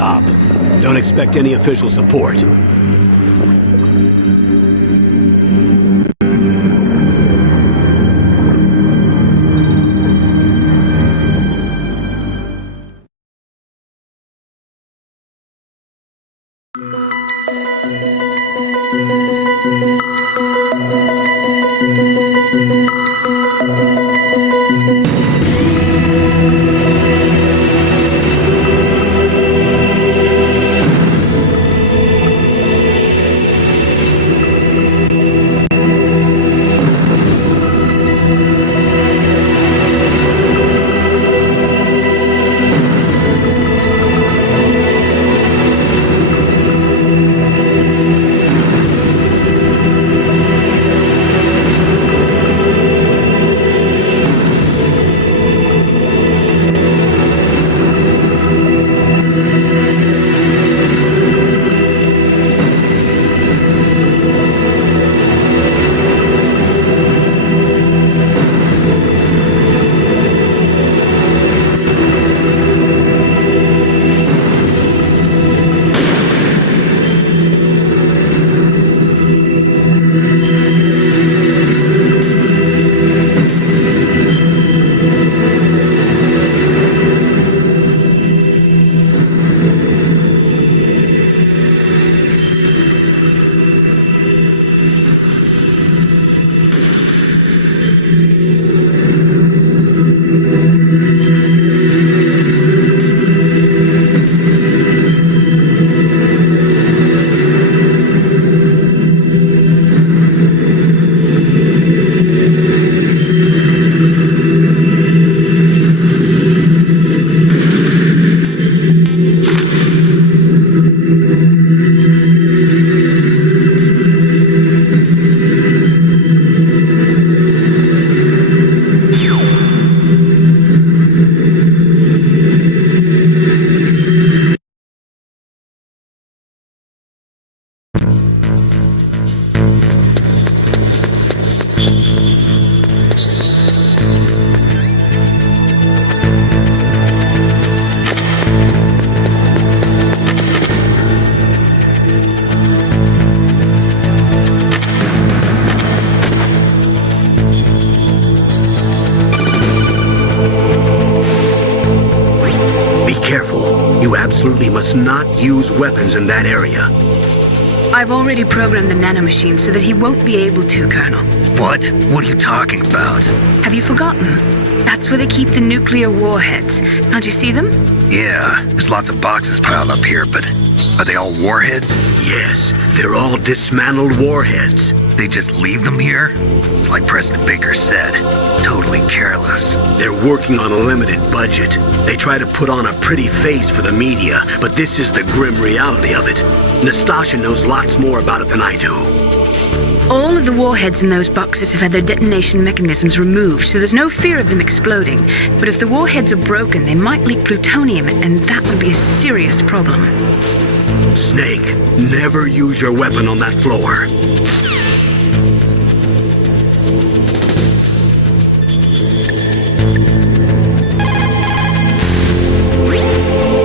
op. Don't expect any official support. Absolutely must not use weapons in that area. I've already programmed the nanomachine so that he won't be able to, Colonel. What? What are you talking about? Have you forgotten? That's where they keep the nuclear warheads. Can't you see them? Yeah, there's lots of boxes piled up here, but are they all warheads? Yes, they're all dismantled warheads. They just leave them here? It's like President Baker said, totally careless. They're working on a limited budget. They try to put on a pretty face for the media, but this is the grim reality of it. Nastasha knows lots more about it than I do. All of the warheads in those boxes have had their detonation mechanisms removed, so there's no fear of them exploding. But if the warheads are broken, they might leak plutonium, and that would be a serious problem. Snake, never use your weapon on that floor.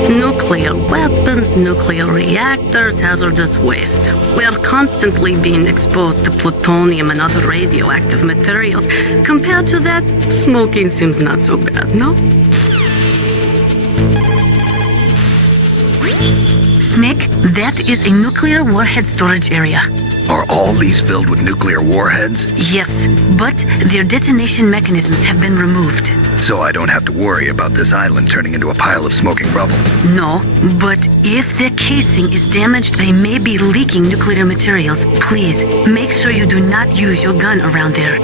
Nuclear weapons, nuclear reactors, hazardous waste. We are constantly being exposed to plutonium and other radioactive materials. Compared to that, smoking seems not so bad, no? Snake, that is a nuclear warhead storage area. Are all these filled with nuclear warheads? Yes, but their detonation mechanisms have been removed. So I don't have to worry about this island turning into a pile of smoking rubble. No, but if the casing is damaged, they may be leaking nuclear materials. Please, make sure you do not use your gun around there.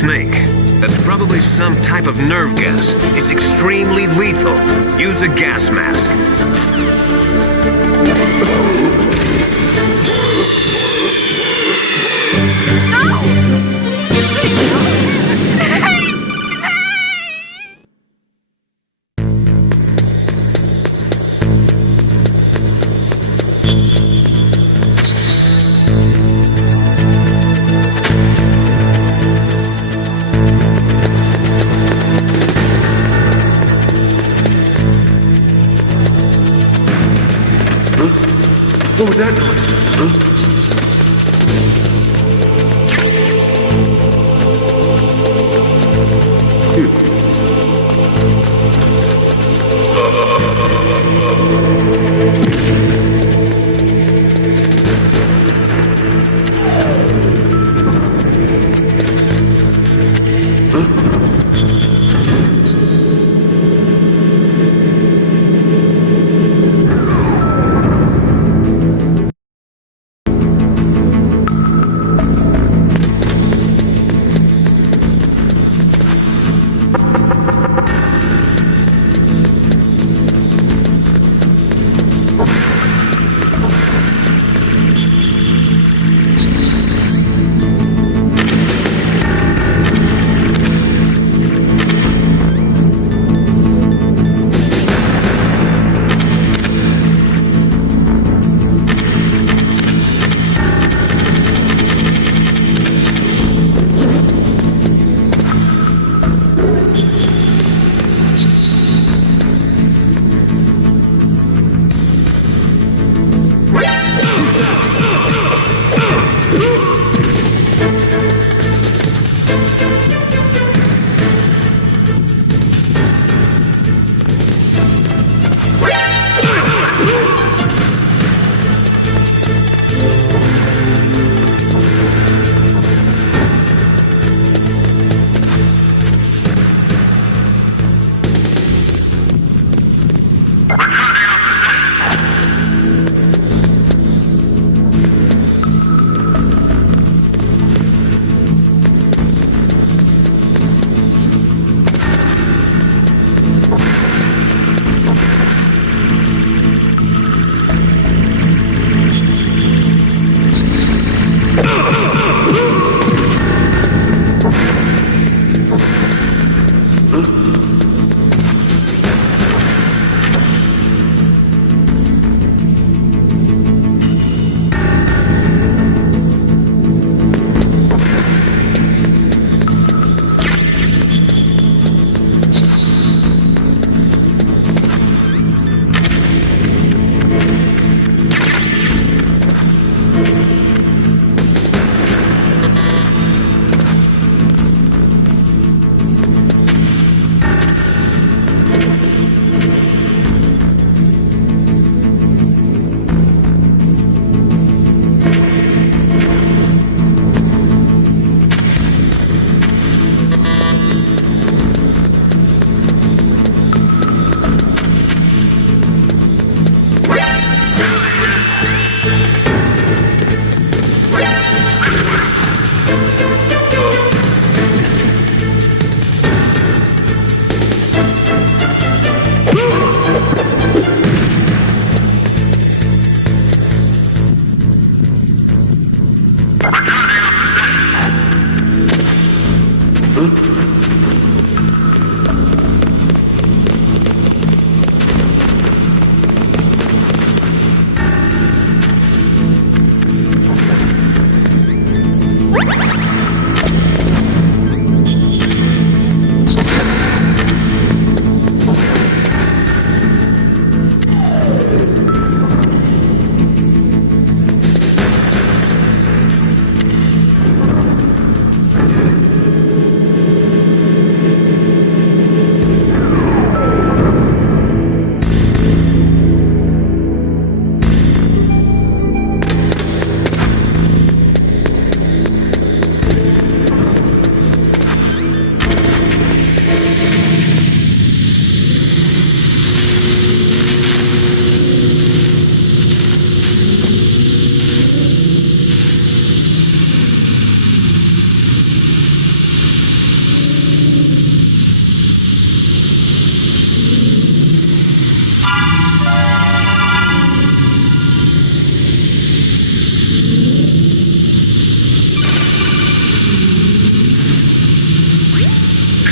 snake. That's probably some type of nerve gas. It's extremely lethal. Use a gas mask. What was that noise?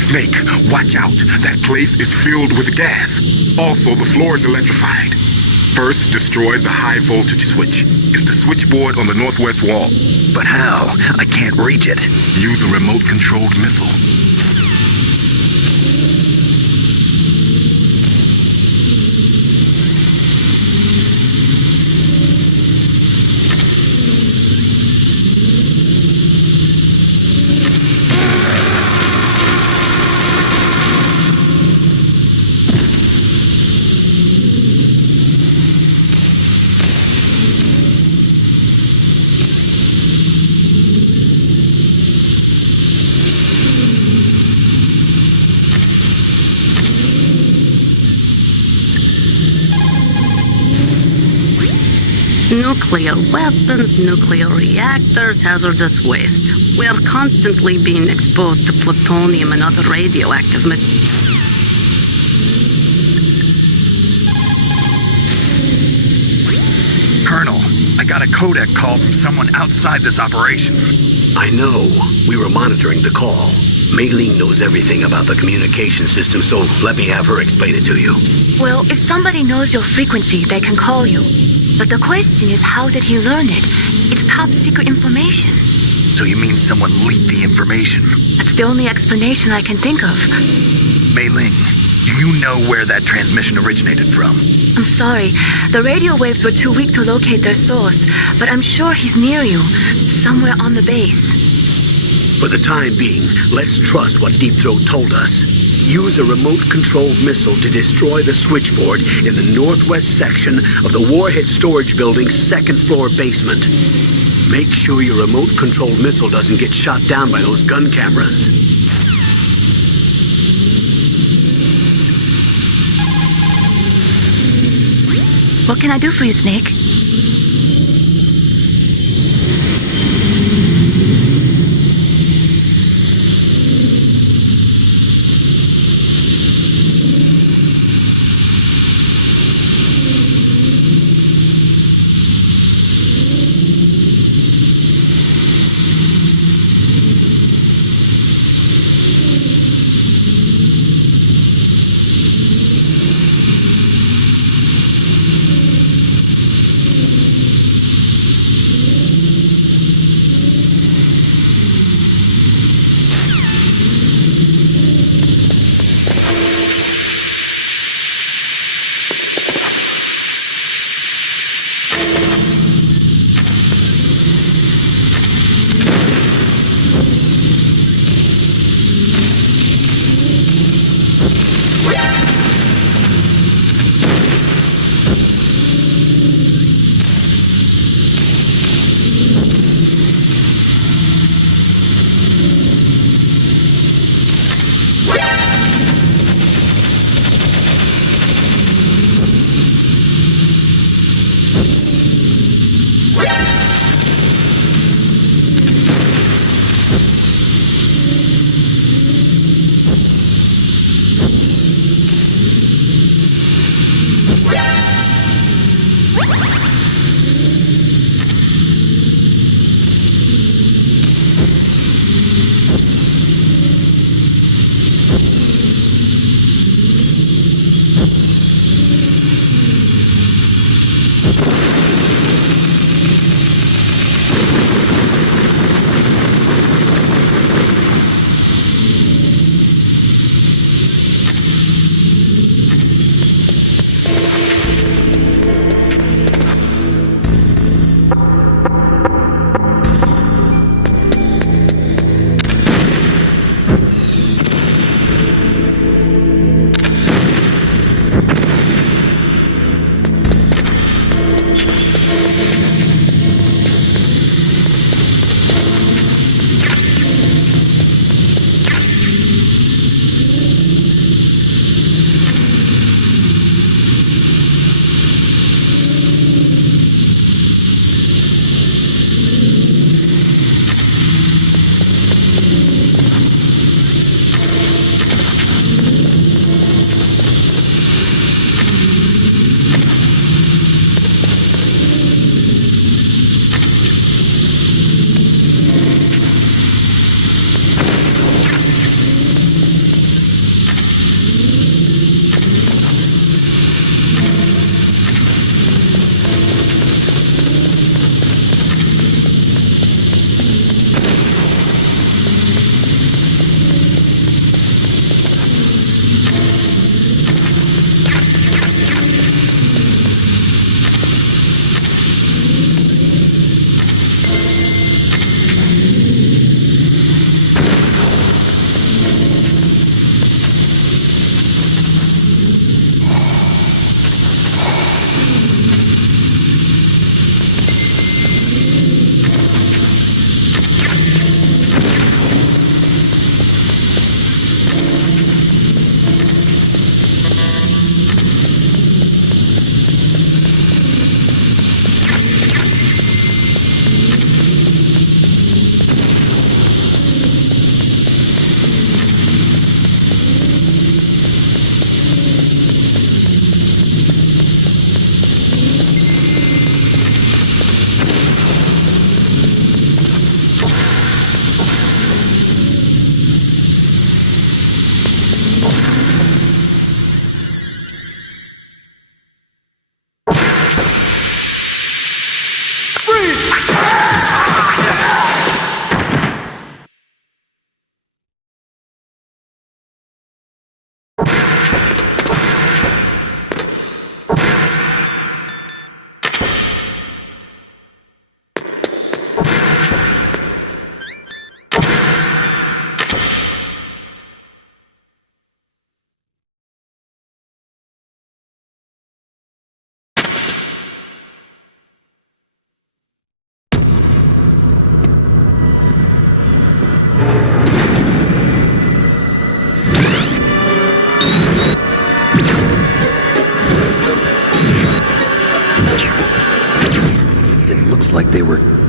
Snake, watch out. That place is filled with gas. Also, the floor is electrified. First, destroy the high voltage switch. It's the switchboard on the northwest wall. But how? I can't reach it. Use a remote-controlled missile. Nuclear weapons, nuclear reactors, hazardous waste. We are constantly being exposed to plutonium and other radioactive Colonel, I got a codec call from someone outside this operation. I know. We were monitoring the call. Mei Ling knows everything about the communication system, so let me have her explain it to you. Well, if somebody knows your frequency, they can call you. But the question is, how did he learn it? It's top secret information. So you mean someone leaked the information? That's the only explanation I can think of. Mei Ling, do you know where that transmission originated from? I'm sorry. The radio waves were too weak to locate their source, but I'm sure he's near you, somewhere on the base. For the time being, let's trust what Deep Throat told us. Use a remote-controlled missile to destroy the switchboard in the northwest section of the Warhead Storage Building's second-floor basement. Make sure your remote-controlled missile doesn't get shot down by those gun cameras. What can I do for you, Snake?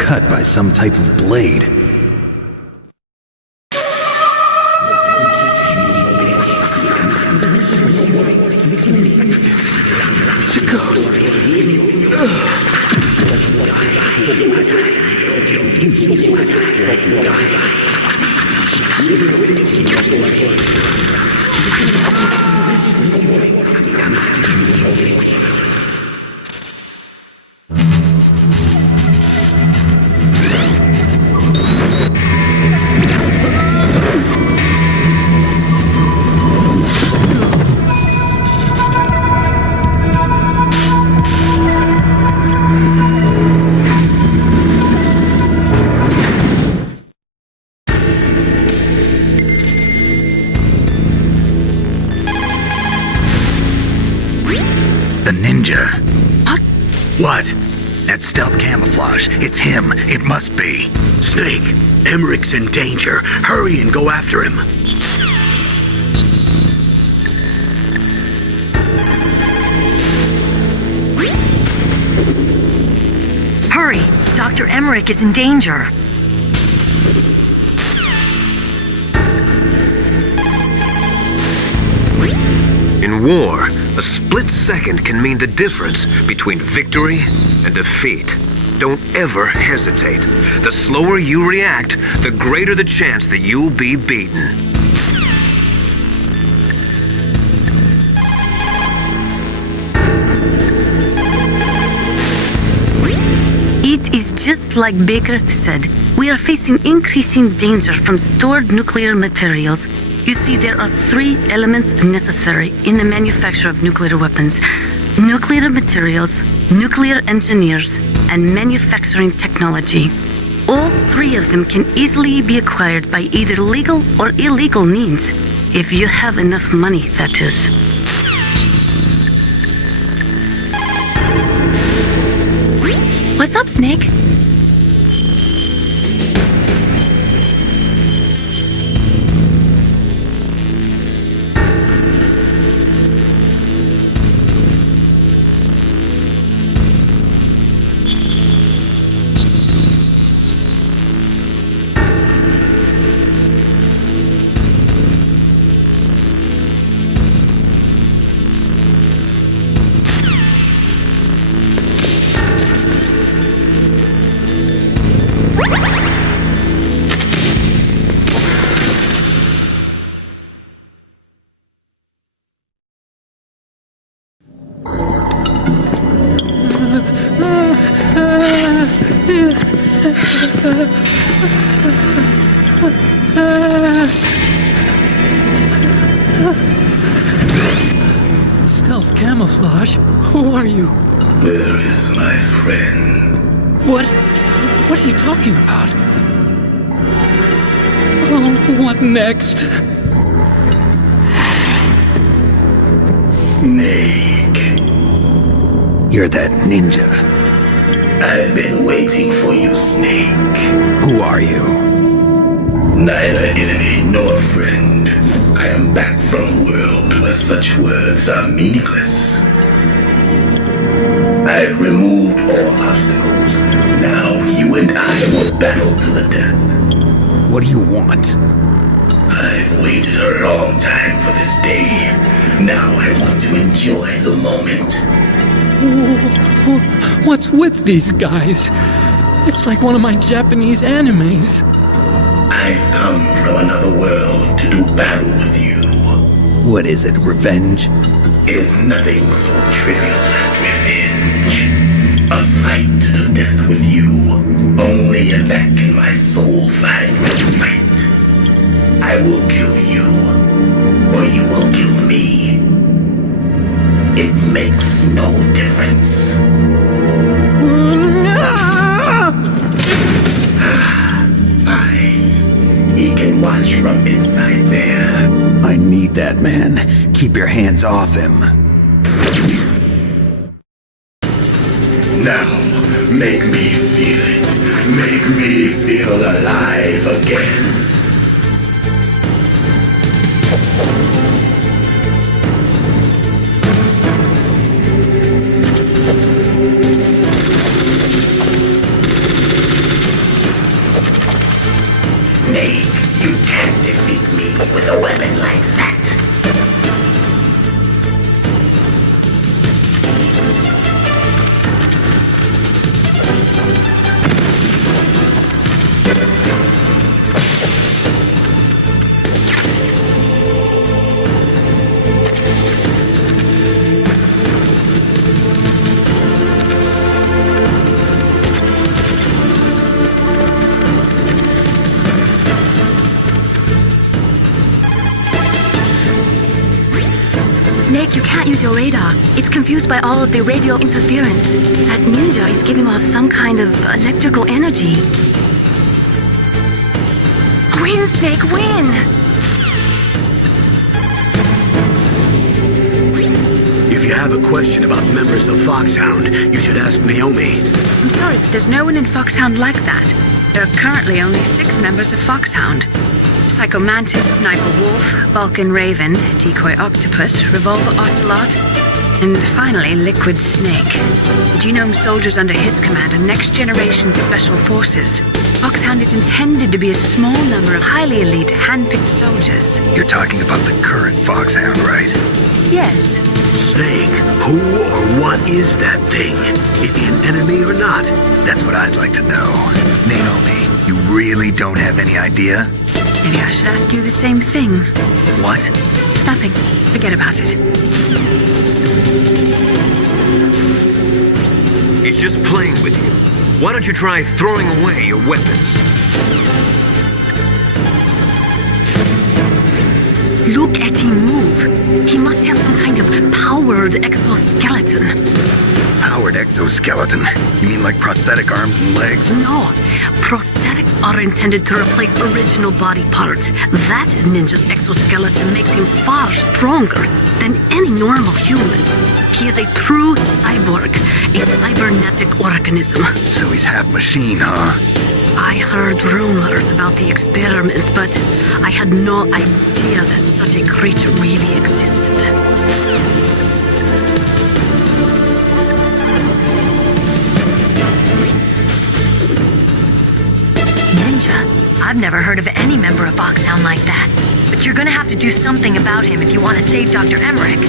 cut by some type of blade. It's a ghost. The ninja. What? That stealth camouflage. It's him. It must be. Snake, Emmerich's in danger. Hurry and go after him. Hurry! Dr. Emmerich is in danger. In war, a split second can mean the difference between victory and defeat. Don't ever hesitate. The slower you react, the greater the chance that you'll be beaten. It is just like Baker said. We are facing increasing danger from stored nuclear materials. You see, there are 3 elements necessary in the manufacture of nuclear weapons: nuclear materials, nuclear engineers, and manufacturing technology. All 3 of them can easily be acquired by either legal or illegal means, if you have enough money, that is. What's up, Snake? Stealth camouflage? Who are you? Where is my friend? What are you talking about? Oh, what next? Snake. You're that ninja. I've been waiting for you, Snake. Who are you? Neither enemy nor friend. I am back from a world where such words are meaningless. I've removed all obstacles. Now you and I will battle to the death. What do you want? I've waited a long time for this day. Now I want to enjoy the moment. What's with these guys? It's like one of my Japanese animes. I've come from another world to do battle with you. What is it, revenge? It is nothing so trivial as revenge. A fight to the death with you. Only in that can my soul find respite. I will kill you, or you will kill me. It makes no difference. Fine. He can watch from inside there. I need that man. Keep your hands off him. Now, make me feel it. Make me feel alive again. Snake, you can't use your radar. It's confused by all of the radio interference. That ninja is giving off some kind of electrical energy. Win, Snake, win! If you have a question about members of Foxhound, you should ask Naomi. I'm sorry, but there's no one in Foxhound like that. There are currently only 6 members of Foxhound. Psycho Mantis, Sniper Wolf, Vulcan Raven, Decoy Octopus, Revolver Ocelot, and finally Liquid Snake. The genome soldiers under his command are next-generation special forces. Foxhound is intended to be a small number of highly elite, hand-picked soldiers. You're talking about the current Foxhound, right? Yes. Snake, who or what is that thing? Is he an enemy or not? That's what I'd like to know. Naomi, you really don't have any idea? Maybe I should ask you the same thing. What? Nothing. Forget about it. He's just playing with you. Why don't you try throwing away your weapons? Look at him move. He must have some kind of powered exoskeleton. Powered exoskeleton? You mean like prosthetic arms and legs? No. Prosthetics are intended to replace original body parts. That ninja's exoskeleton makes him far stronger than any normal human. He is a true cyborg, a cybernetic organism. So he's half machine, huh? I heard rumors about the experiments, but I had no idea that such a creature really existed. Ninja, I've never heard of any member of Foxhound like that. But you're gonna have to do something about him if you want to save Dr. Emmerich.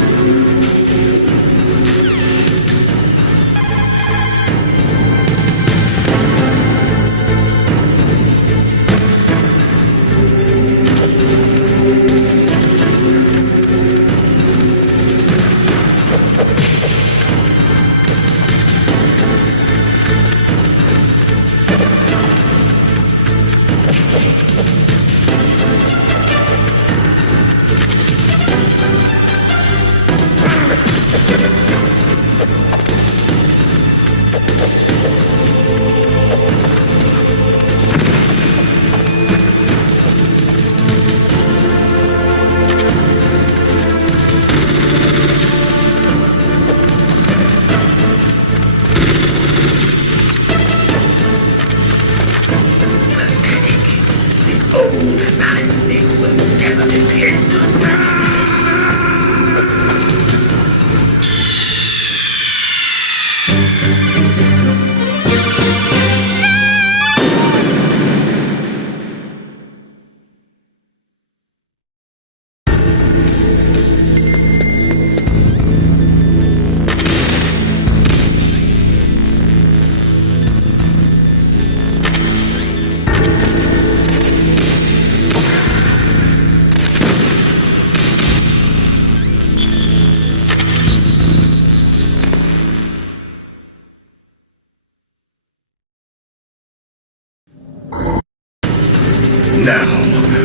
Now,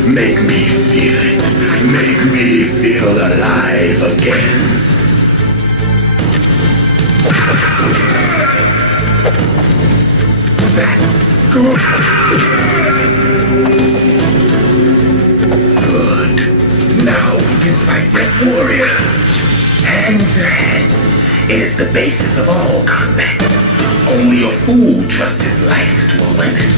make me feel it. Make me feel alive again. That's good. Good. Now we can fight as warriors. Hand to hand. It is the basis of all combat. Only a fool trusts his life to a weapon.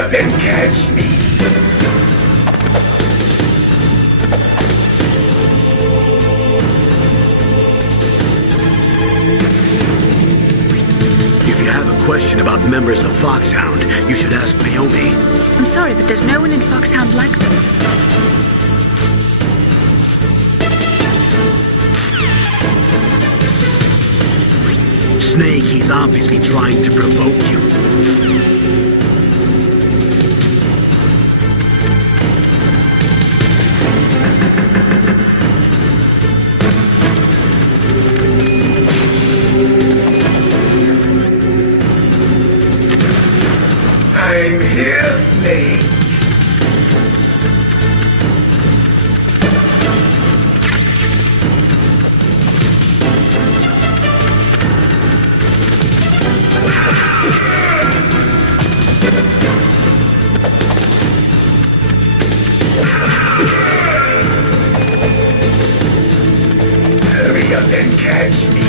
up and catch me. If you have a question about members of Foxhound, you should ask Naomi. I'm sorry, but there's no one in Foxhound like them. Snake, he's obviously trying to provoke you. I'm here, Snake. Hurry up and catch me.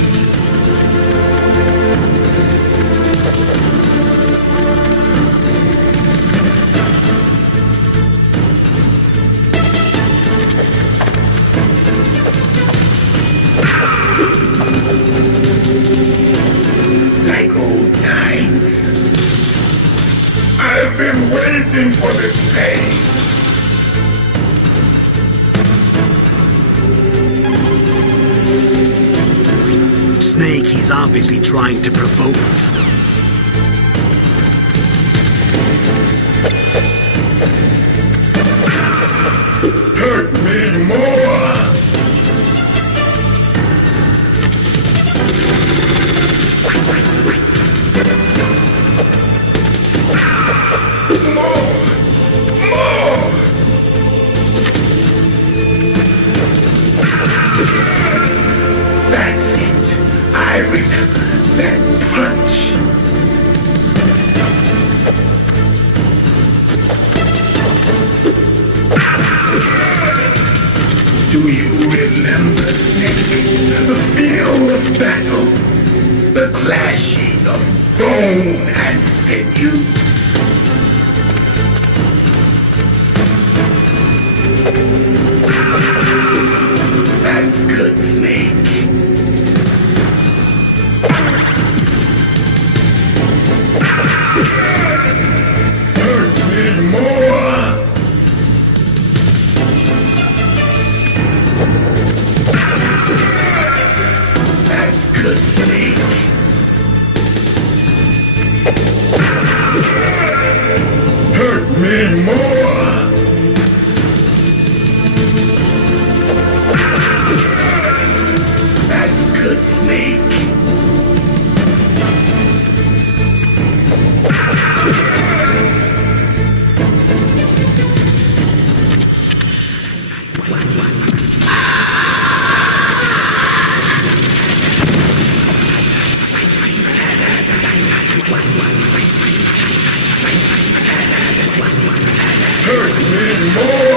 Like old times. I've been waiting for this day. Snake, he's obviously trying to provoke. Hurt me more. That's it. I remember that punch. Do you remember, Snake? The feel of battle. The clashing of bone and sinew. That's good, Snake. Hurt me more. That's good, Snake. Hurt me more. That's good, Snake. Hurt me more.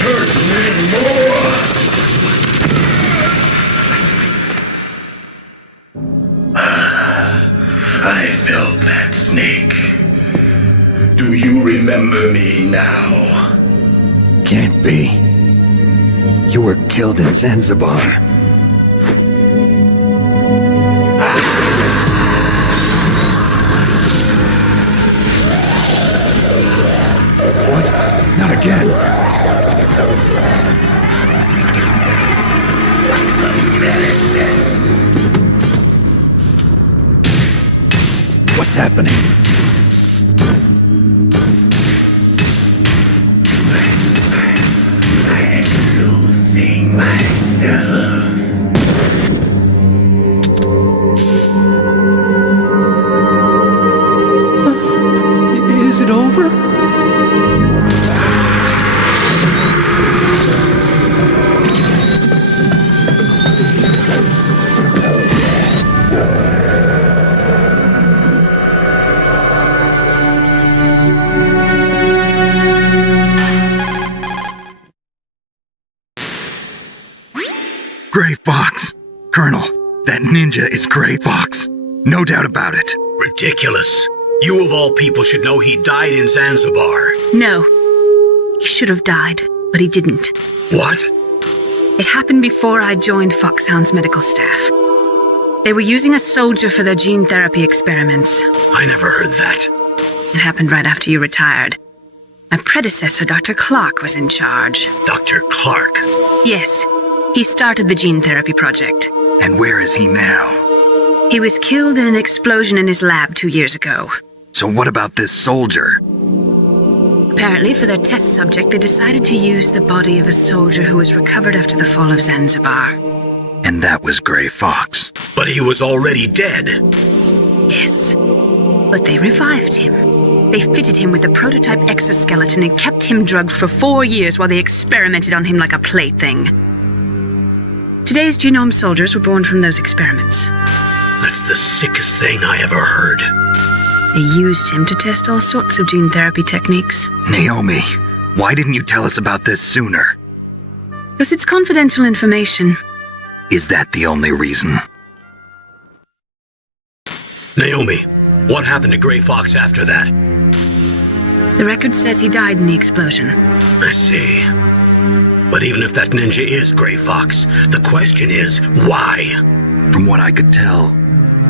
Hurt me more. I felt that, Snake. Do you remember me now? Can't be. You were killed in Zanzibar. What? Not again. What's happening? I'm losing myself. Is it over? Fox. Colonel, that ninja is Gray Fox. No doubt about it. Ridiculous. You of all people should know he died in Zanzibar. No. He should have died, but he didn't. What? It happened before I joined Foxhound's medical staff. They were using a soldier for their gene therapy experiments. I never heard that. It happened right after you retired. My predecessor, Dr. Clark, was in charge. Dr. Clark? Yes. He started the gene therapy project. And where is he now? He was killed in an explosion in his lab 2 years ago. So what about this soldier? Apparently, for their test subject, they decided to use the body of a soldier who was recovered after the fall of Zanzibar. And that was Gray Fox. But he was already dead. Yes. But they revived him. They fitted him with a prototype exoskeleton and kept him drugged for 4 years while they experimented on him like a plaything. Today's genome soldiers were born from those experiments. That's the sickest thing I ever heard. They used him to test all sorts of gene therapy techniques. Naomi, why didn't you tell us about this sooner? Because it's confidential information. Is that the only reason? Naomi, what happened to Gray Fox after that? The record says he died in the explosion. I see. But even if that ninja is Gray Fox, the question is, why? From what I could tell,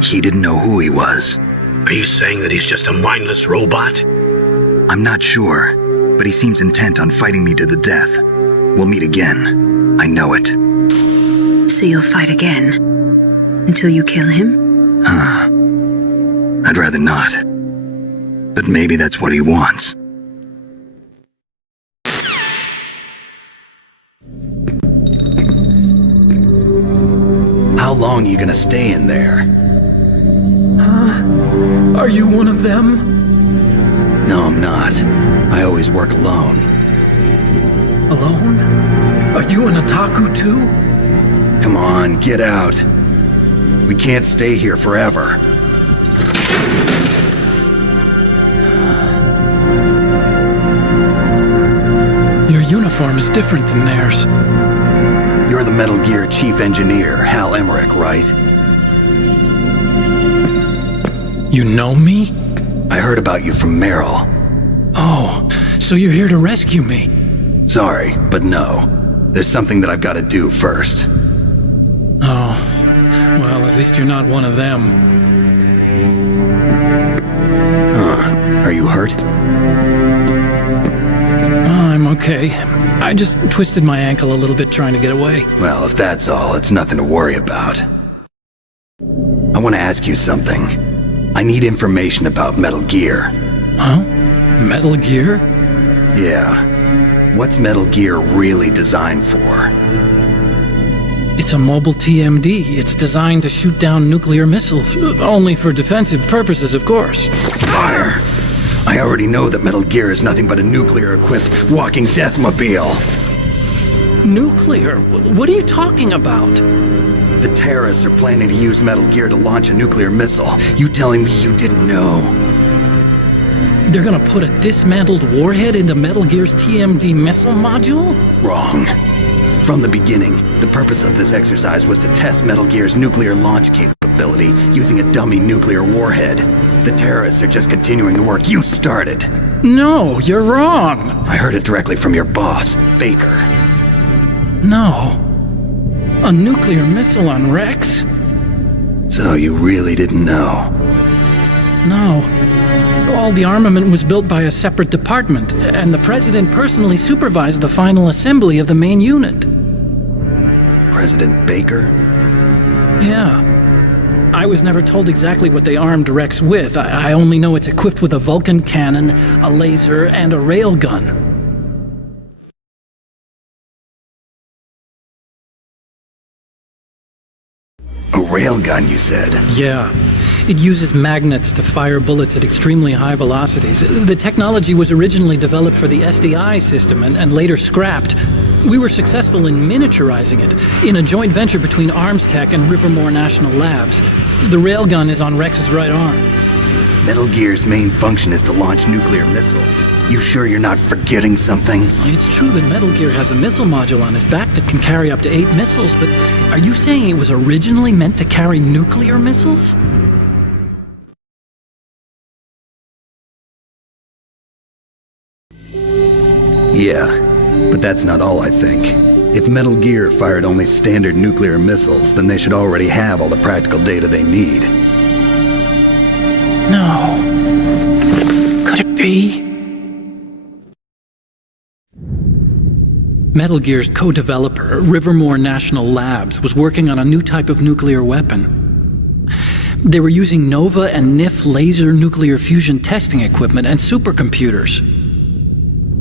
he didn't know who he was. Are you saying that he's just a mindless robot? I'm not sure, but he seems intent on fighting me to the death. We'll meet again. I know it. So you'll fight again? Until you kill him? I'd rather not. But maybe that's what he wants. How long are you gonna stay in there? Are you one of them? No, I'm not. I always work alone. Alone? Are you an otaku too? Come on, get out. We can't stay here forever. Your uniform is different than theirs. You're the Metal Gear Chief Engineer, Hal Emmerich, right? You know me? I heard about you from Meryl. Oh, so you're here to rescue me? Sorry, but no. There's something that I've got to do first. Oh, well, at least you're not one of them. Are you hurt? I'm okay. I just twisted my ankle a little bit trying to get away. Well, if that's all, it's nothing to worry about. I want to ask you something. I need information about Metal Gear. Huh? Metal Gear? Yeah. What's Metal Gear really designed for? It's a mobile TMD. It's designed to shoot down nuclear missiles. Only for defensive purposes, of course. Fire! I already know that Metal Gear is nothing but a nuclear-equipped walking deathmobile. Nuclear? What are you talking about? The terrorists are planning to use Metal Gear to launch a nuclear missile. You telling me you didn't know? They're gonna put a dismantled warhead into Metal Gear's TMD missile module? Wrong. From the beginning, the purpose of this exercise was to test Metal Gear's nuclear launch capability using a dummy nuclear warhead. The terrorists are just continuing the work you started. No, you're wrong. I heard it directly from your boss, Baker. No. A nuclear missile on Rex? So you really didn't know? No. All the armament was built by a separate department, and the president personally supervised the final assembly of the main unit. President Baker? Yeah. I was never told exactly what they armed Rex with. I only know it's equipped with a Vulcan cannon, a laser, and a railgun. A railgun, you said? Yeah. It uses magnets to fire bullets at extremely high velocities. The technology was originally developed for the SDI system and later scrapped. We were successful in miniaturizing it in a joint venture between Arms Tech and Rivermore National Labs. The railgun is on Rex's right arm. Metal Gear's main function is to launch nuclear missiles. You sure you're not forgetting something? It's true that Metal Gear has a missile module on his back that can carry up to 8 missiles, but are you saying it was originally meant to carry nuclear missiles? Yeah, but that's not all I think. If Metal Gear fired only standard nuclear missiles, then they should already have all the practical data they need. No. Could it be? Metal Gear's co-developer, Rivermore National Labs, was working on a new type of nuclear weapon. They were using NOVA and NIF laser nuclear fusion testing equipment and supercomputers.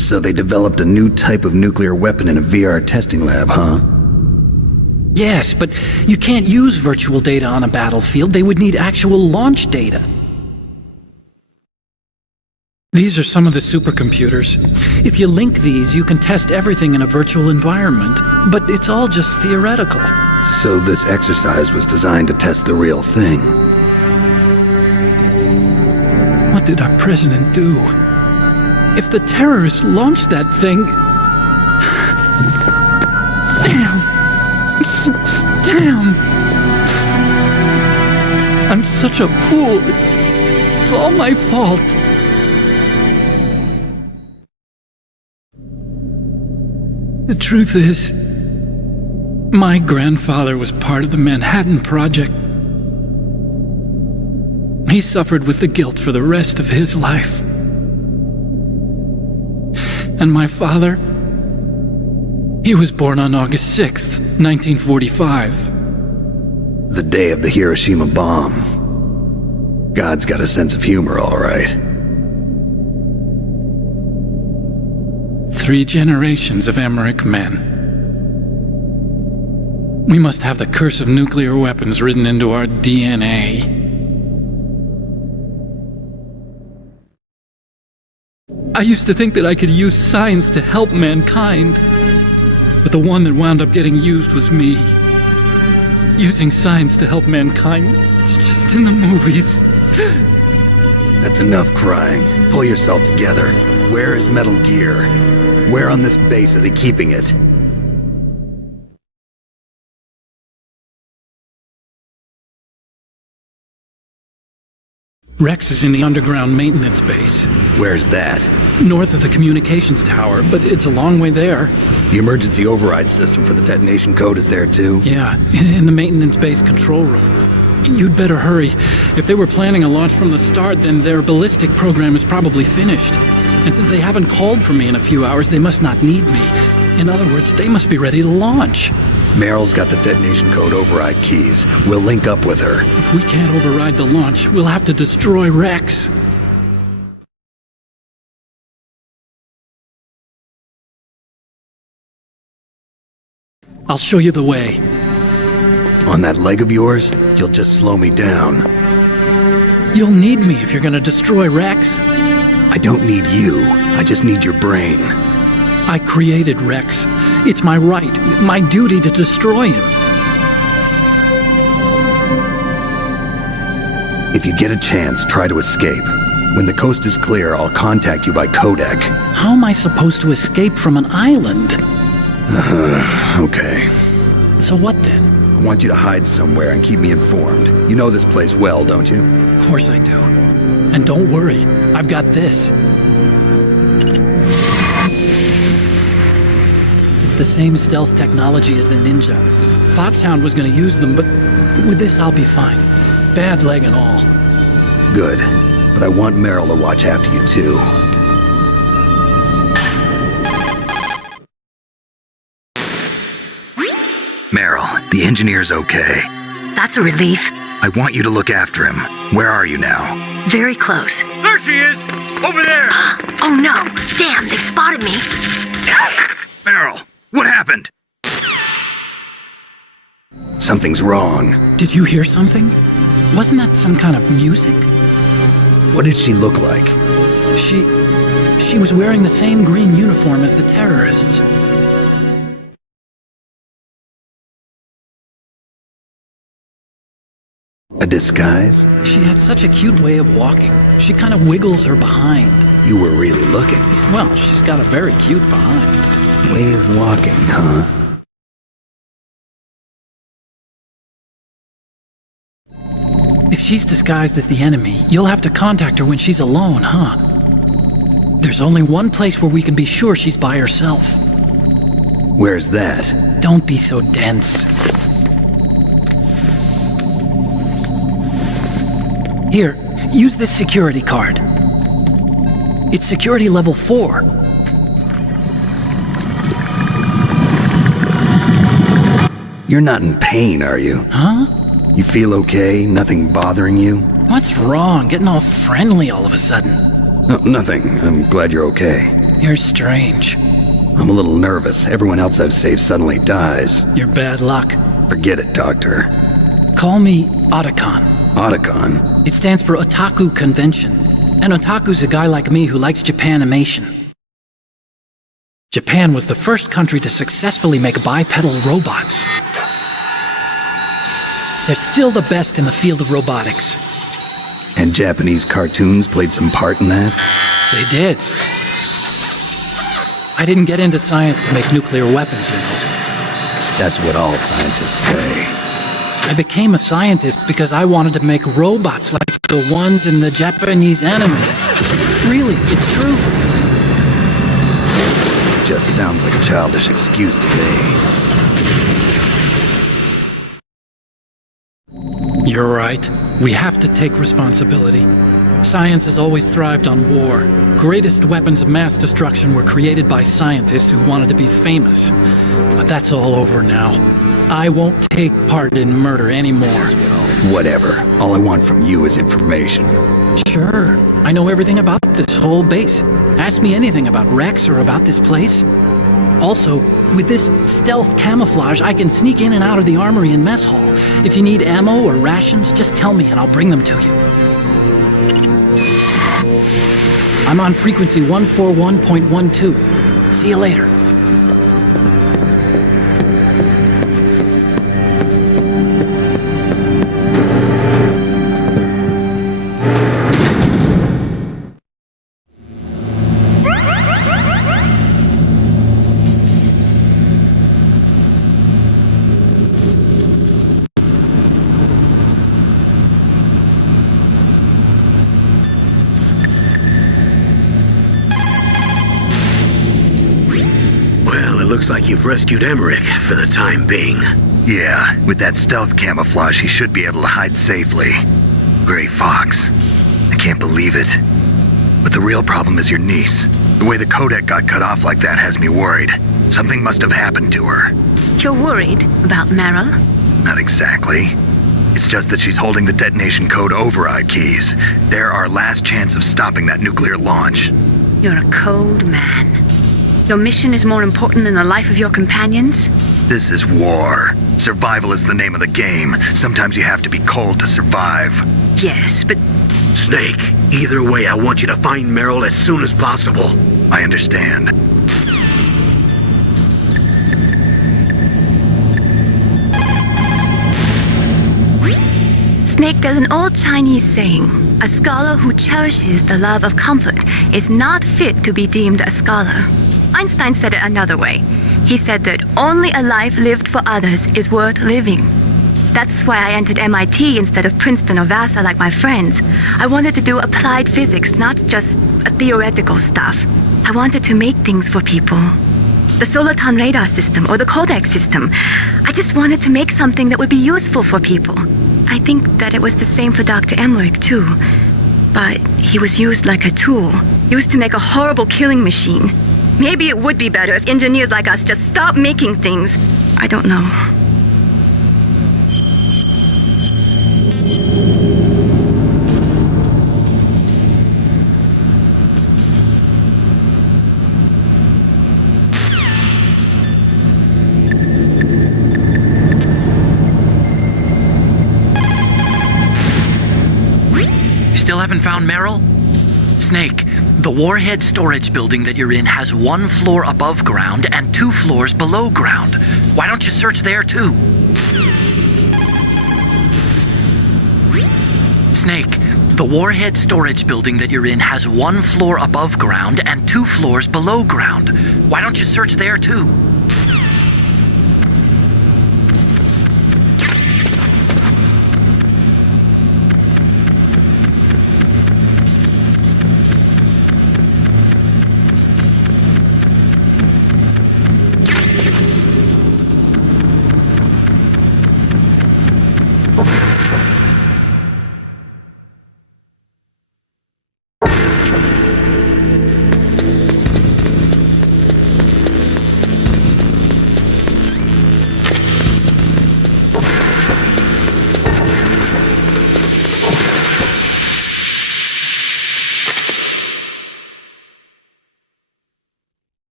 So they developed a new type of nuclear weapon in a VR testing lab, huh? Yes, but you can't use virtual data on a battlefield. They would need actual launch data. These are some of the supercomputers. If you link these, you can test everything in a virtual environment. But it's all just theoretical. So this exercise was designed to test the real thing. What did our president do? If the terrorists launched that thing... Damn! I'm such a fool. It's all my fault. The truth is, my grandfather was part of the Manhattan Project. He suffered with the guilt for the rest of his life. And my father, he was born on August 6th, 1945. The day of the Hiroshima bomb. God's got a sense of humor, all right. 3 generations of Emmerich men. We must have the curse of nuclear weapons written into our DNA. I used to think that I could use science to help mankind, but the one that wound up getting used was me. Using science to help mankind, it's just in the movies. That's enough crying. Pull yourself together. Where is Metal Gear? Where on this base are they keeping it? Rex is in the underground maintenance base. Where's that? North of the communications tower, but it's a long way there. The emergency override system for the detonation code is there too? Yeah, in the maintenance base control room. You'd better hurry. If they were planning a launch from the start, then their ballistic program is probably finished. And since they haven't called for me in a few hours, they must not need me. In other words, they must be ready to launch. Meryl's got the detonation code override keys. We'll link up with her. If we can't override the launch, we'll have to destroy Rex. I'll show you the way. On that leg of yours, you'll just slow me down. You'll need me if you're gonna destroy Rex. I don't need you. I just need your brain. I created Rex. It's my right, my duty to destroy him. If you get a chance, try to escape. When the coast is clear, I'll contact you by codec. How am I supposed to escape from an island? Okay. So what then? I want you to hide somewhere and keep me informed. You know this place well, don't you? Of course I do. And don't worry, I've got this. It's the same stealth technology as the Ninja. Foxhound was going to use them, but with this I'll be fine. Bad leg and all. Good. But I want Meryl to watch after you too. Meryl, the engineer's okay. That's a relief. I want you to look after him. Where are you now? Very close. There she is! Over there! Oh no! Damn, they've spotted me. Meryl, what happened? Something's wrong. Did you hear something? Wasn't that some kind of music? What did she look like? She was wearing the same green uniform as the terrorists. A disguise? She had such a cute way of walking. She kind of wiggles her behind. You were really looking. Well, she's got a very cute behind. Way of walking, huh? If she's disguised as the enemy, you'll have to contact her when she's alone, huh? There's only one place where we can be sure she's by herself. Where's that? Don't be so dense. Here, use this security card. It's security level 4. You're not in pain, are you? Huh? You feel okay? Nothing bothering you? What's wrong? Getting all friendly all of a sudden. No, nothing. I'm glad you're okay. You're strange. I'm a little nervous. Everyone else I've saved suddenly dies. You're bad luck. Forget it, Doctor. Call me Otacon. Otacon? It stands for Otaku Convention. An otaku's a guy like me who likes Japanimation. Japan was the first country to successfully make bipedal robots. They're still the best in the field of robotics. And Japanese cartoons played some part in that? They did. I didn't get into science to make nuclear weapons, you know. That's what all scientists say. I became a scientist because I wanted to make robots like the ones in the Japanese animes. Really, it's true. Just sounds like a childish excuse to me. You're right. We have to take responsibility. Science has always thrived on war. Greatest weapons of mass destruction were created by scientists who wanted to be famous. But that's all over now. I won't take part in murder anymore. Whatever. All I want from you is information. Sure. I know everything about this whole base. Ask me anything about Rex or about this place. Also, with this stealth camouflage, I can sneak in and out of the armory and mess hall. If you need ammo or rations, just tell me and I'll bring them to you. I'm on frequency 141.12. See you later. Looks like you've rescued Emmerich for the time being. Yeah, with that stealth camouflage, he should be able to hide safely. Gray Fox. I can't believe it. But the real problem is your niece. The way the codec got cut off like that has me worried. Something must have happened to her. You're worried about Meryl? Not exactly. It's just that she's holding the detonation code override keys. They're our last chance of stopping that nuclear launch. You're a cold man. Your mission is more important than the life of your companions? This is war. Survival is the name of the game. Sometimes you have to be cold to survive. Yes, but... Snake, either way, I want you to find Meryl as soon as possible. I understand. Snake, there's an old Chinese saying, a scholar who cherishes the love of comfort is not fit to be deemed a scholar. Einstein said it another way. He said that only a life lived for others is worth living. That's why I entered MIT instead of Princeton or Vassar like my friends. I wanted to do applied physics, not just theoretical stuff. I wanted to make things for people. The Soliton radar system or the Codex system. I just wanted to make something that would be useful for people. I think that it was the same for Dr. Emmerich too. But he was used like a tool, used to make a horrible killing machine. Maybe it would be better if engineers like us just stopped making things. I don't know. Still haven't found Meryl? Snake, the warhead storage building that you're in has 1 floor above ground and 2 floors below ground. Why don't you search there too? Snake, the warhead storage building that you're in has 1 floor above ground and 2 floors below ground. Why don't you search there too?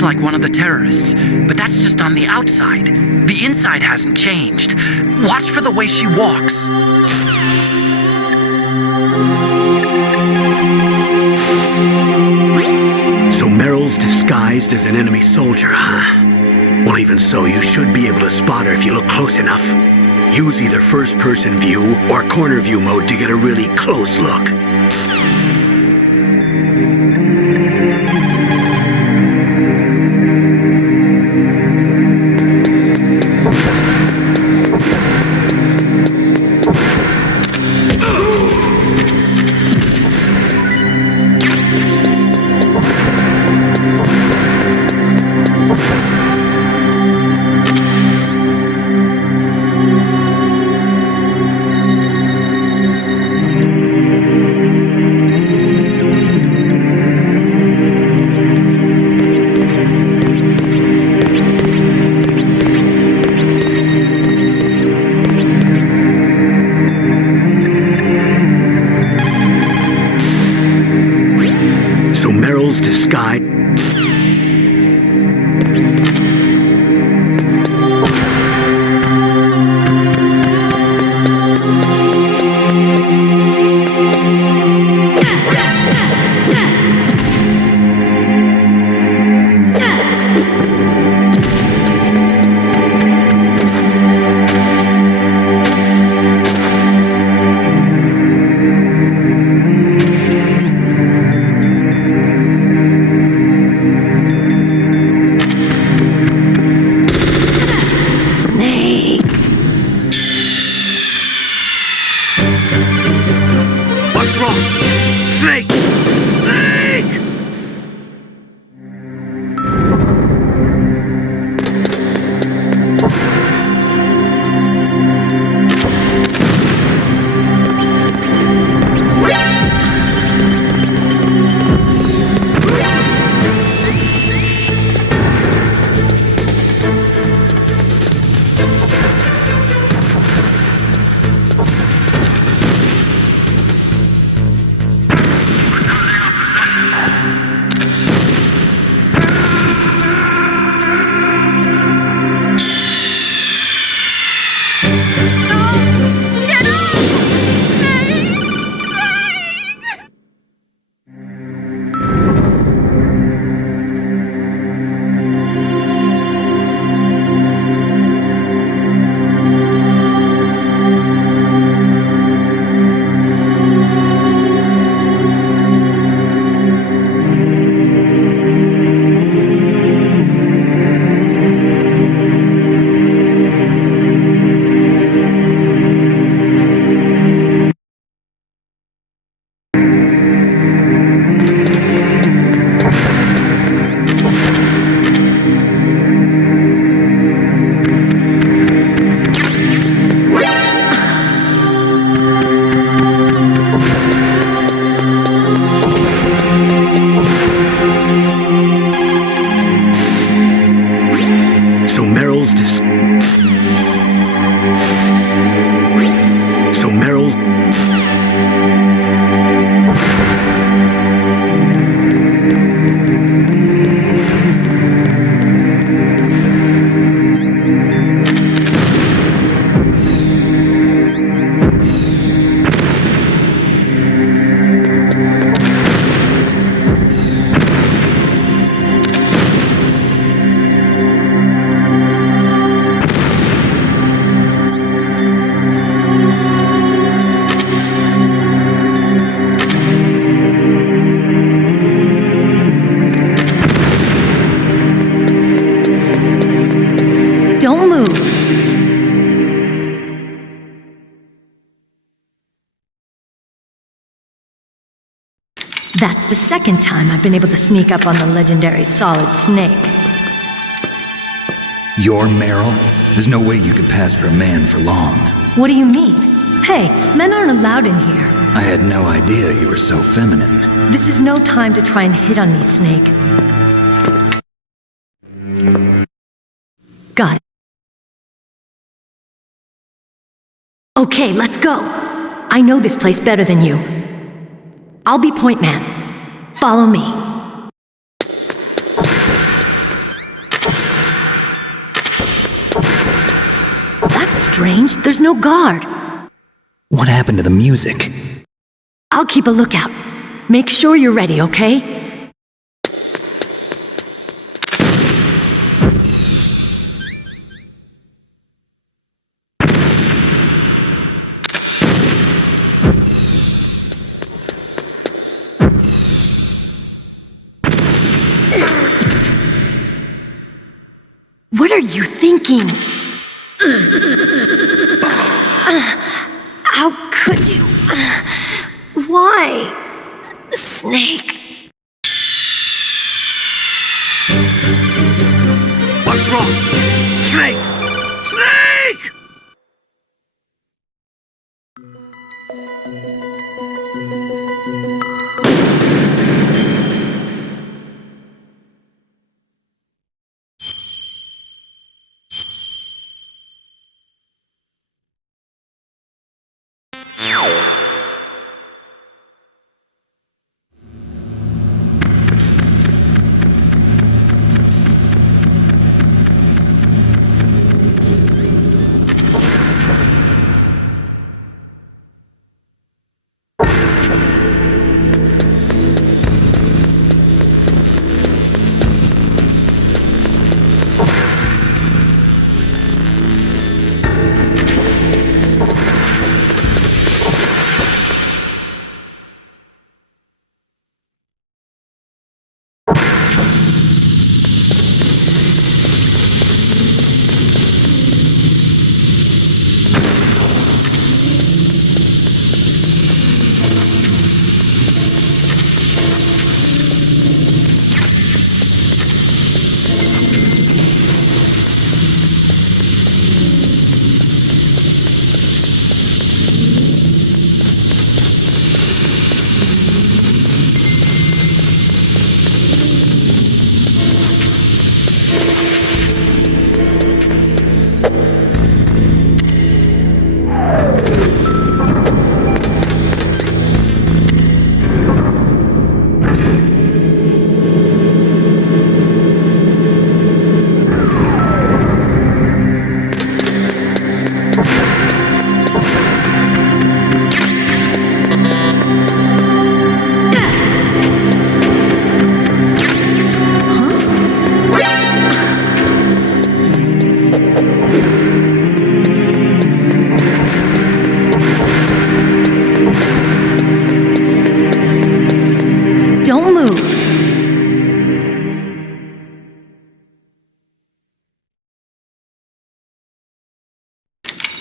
Like one of the terrorists, but that's just on the outside. The inside hasn't changed. Watch for the way she walks. So Meryl's disguised as an enemy soldier, huh? Well, even so, you should be able to spot her if you look close enough. Use either first-person view or corner view mode to get a really close look. That's the second time I've been able to sneak up on the legendary Solid Snake. You're Meryl? There's no way you could pass for a man for long. What do you mean? Hey, men aren't allowed in here. I had no idea you were so feminine. This is no time to try and hit on me, Snake. Got it. Okay, let's go. I know this place better than you. I'll be point man. Follow me. That's strange. There's no guard. What happened to the music? I'll keep a lookout. Make sure you're ready, okay? What are you thinking? How could you? Why? Snake. What's wrong? Snake! Snake!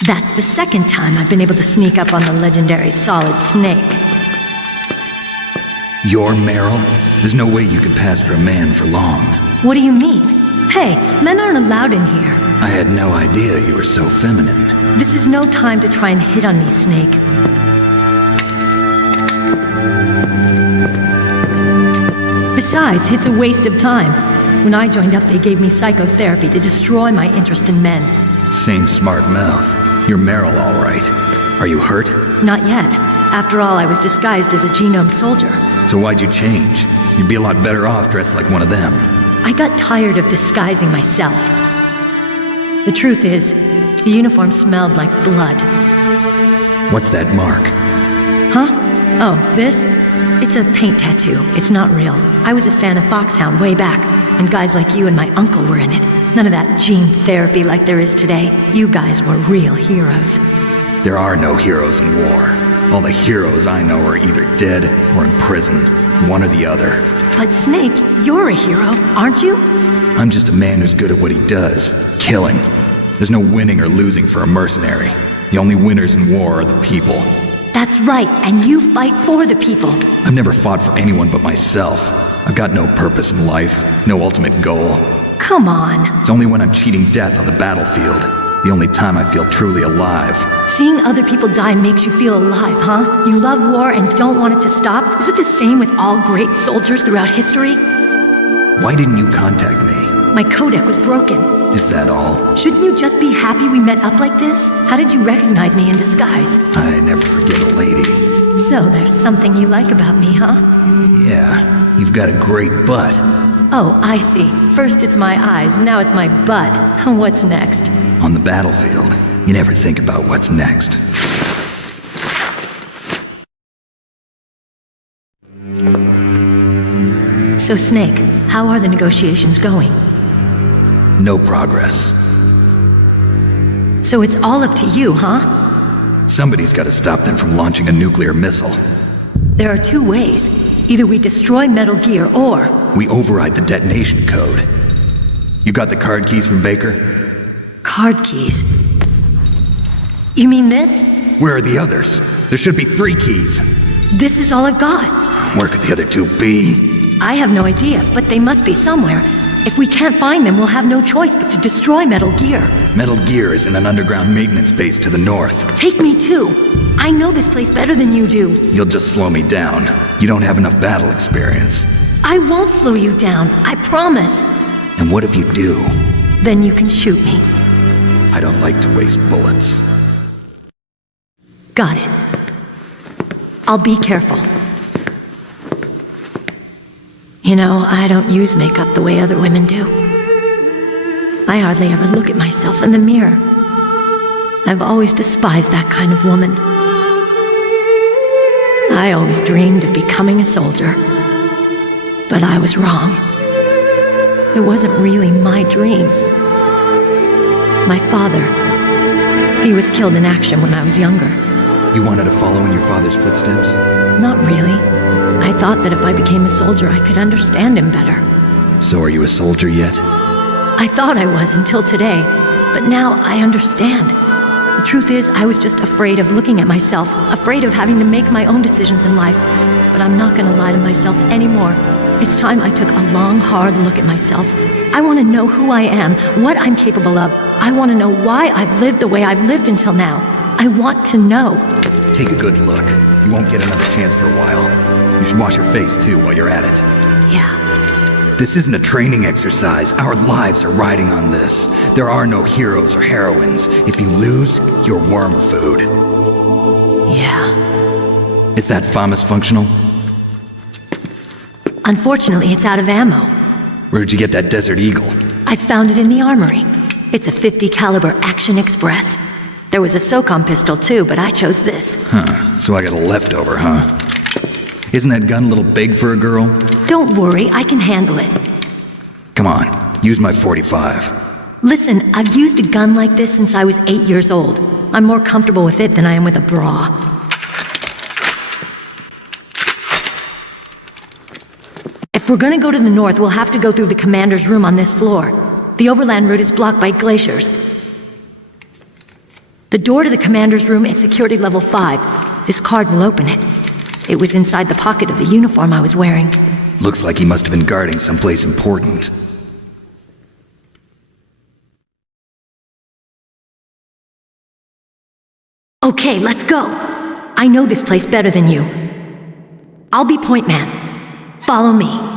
That's the second time I've been able to sneak up on the legendary Solid Snake. You're Meryl? There's no way you could pass for a man for long. What do you mean? Hey, men aren't allowed in here. I had no idea you were so feminine. This is no time to try and hit on me, Snake. Besides, it's a waste of time. When I joined up, they gave me psychotherapy to destroy my interest in men. Same smart mouth. You're Meryl, all right. Are you hurt? Not yet. After all, I was disguised as a genome soldier. So why'd you change? You'd be a lot better off dressed like one of them. I got tired of disguising myself. The truth is, the uniform smelled like blood. What's that mark? Huh? Oh, this? It's a paint tattoo. It's not real. I was a fan of Foxhound way back, and guys like you and my uncle were in it. None of that gene therapy like there is today. You guys were real heroes. There are no heroes in war. All the heroes I know are either dead or in prison. One or the other. But Snake, you're a hero, aren't you? I'm just a man who's good at what he does. Killing. There's no winning or losing for a mercenary. The only winners in war are the people. That's right, and you fight for the people. I've never fought for anyone but myself. I've got no purpose in life, no ultimate goal. Come on. It's only when I'm cheating death on the battlefield, the only time I feel truly alive. Seeing other people die makes you feel alive, huh? You love war and don't want it to stop? Is it the same with all great soldiers throughout history? Why didn't you contact me? My codec was broken. Is that all? Shouldn't you just be happy we met up like this? How did you recognize me in disguise? I never forget a lady. So there's something you like about me, huh? Yeah, you've got a great butt. Oh, I see. First it's my eyes, now it's my butt. What's next? On the battlefield, you never think about what's next. So, Snake, how are the negotiations going? No progress. So it's all up to you, huh? Somebody's got to stop them from launching a nuclear missile. There are two ways. Either we destroy Metal Gear, or... we override the detonation code. You got the card keys from Baker? Card keys? You mean this? Where are the others? There should be 3 keys. This is all I've got. Where could the other 2 be? I have no idea, but they must be somewhere. If we can't find them, we'll have no choice but to destroy Metal Gear. Metal Gear is in an underground maintenance base to the north. Take me too. I know this place better than you do. You'll just slow me down. You don't have enough battle experience. I won't slow you down, I promise. And what if you do? Then you can shoot me. I don't like to waste bullets. Got it. I'll be careful. You know, I don't use makeup the way other women do. I hardly ever look at myself in the mirror. I've always despised that kind of woman. I always dreamed of becoming a soldier. But I was wrong. It wasn't really my dream. My father, he was killed in action when I was younger. You wanted to follow in your father's footsteps? Not really. I thought that if I became a soldier, I could understand him better. So are you a soldier yet? I thought I was until today, but now I understand. The truth is, I was just afraid of looking at myself, afraid of having to make my own decisions in life. But I'm not gonna lie to myself anymore. It's time I took a long, hard look at myself. I want to know who I am, what I'm capable of. I want to know why I've lived the way I've lived until now. I want to know. Take a good look. You won't get another chance for a while. You should wash your face, too, while you're at it. Yeah. This isn't a training exercise. Our lives are riding on this. There are no heroes or heroines. If you lose, you're worm food. Yeah. Is that FAMAS functional? Unfortunately, it's out of ammo. Where'd you get that Desert Eagle? I found it in the armory. It's a .50 caliber Action Express. There was a SOCOM pistol too, but I chose this. Huh, so I got a leftover, huh? Isn't that gun a little big for a girl? Don't worry, I can handle it. Come on, use my .45. Listen, I've used a gun like this since I was 8 years old. I'm more comfortable with it than I am with a bra. If we're gonna go to the north, we'll have to go through the commander's room on this floor. The overland route is blocked by glaciers. The door to the commander's room is security level 5. This card will open it. It was inside the pocket of the uniform I was wearing. Looks like he must have been guarding someplace important. Okay, let's go. I know this place better than you. I'll be point man. Follow me.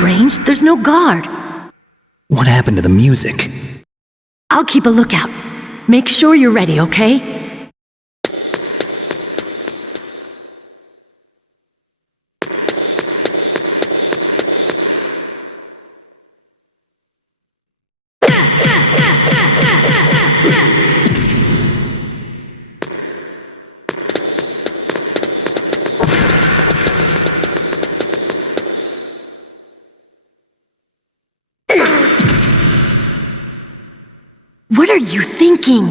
strange. There's no guard. What happened to the music? I'll keep a lookout. Make sure you're ready, okay? What are you thinking?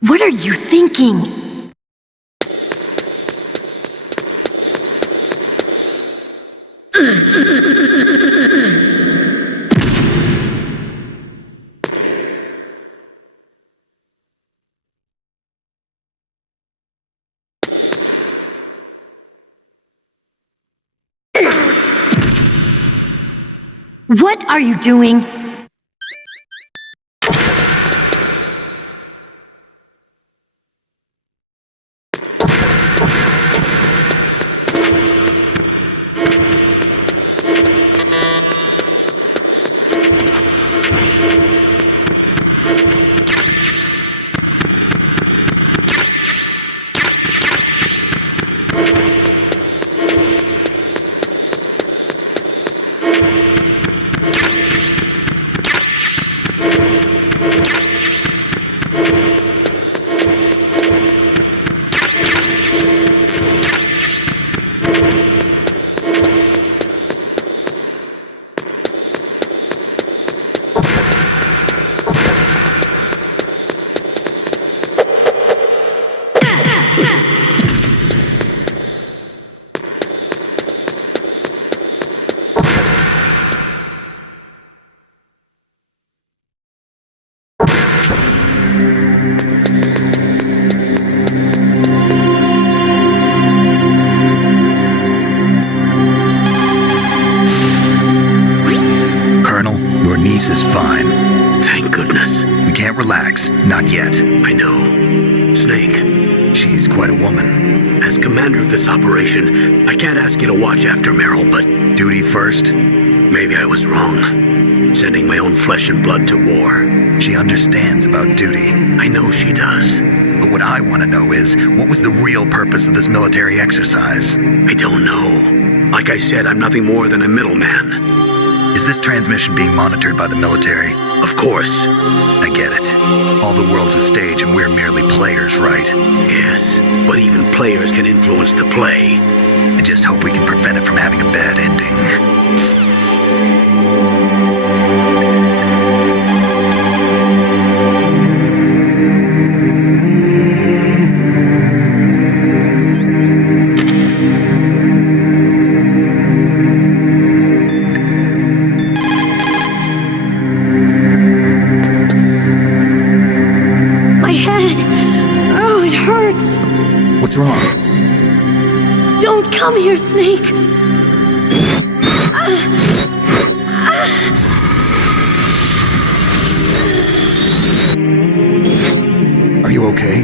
What are you thinking? What are you doing? Is fine. Thank goodness. We can't relax. Not yet. I know. Snake. She's quite a woman. As commander of this operation, I can't ask you to watch after Meryl, but... Duty first? Maybe I was wrong. Sending my own flesh and blood to war. She understands about duty. I know she does. But what I want to know is, what was the real purpose of this military exercise? I don't know. Like I said, I'm nothing more than a middleman. Is this transmission being monitored by the military? Of course. I get it. All the world's a stage and we're merely players, right? Yes, but even players can influence the play. I just hope we can prevent it from having a bad ending. What's wrong? Don't come here, Snake! Are you okay?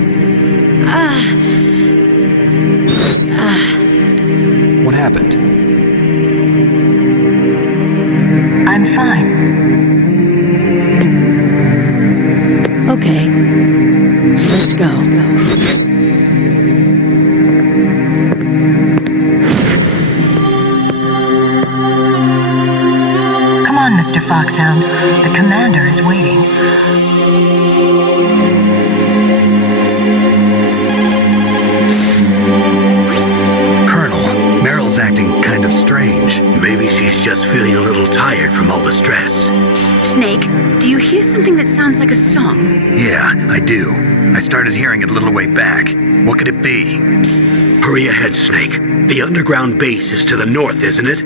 What happened? I'm fine. Okay. Let's go. Come on, Mr. Foxhound. The commander is waiting. Colonel, Meryl's acting kind of strange. Maybe she's just feeling a little tired from all the stress. Snake, do you hear something that sounds like a song? Yeah, I do. I started hearing it a little way back. What could it be? Hurry ahead, Snake. The underground base is to the north, isn't it?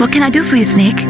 What can I do for you, Snake?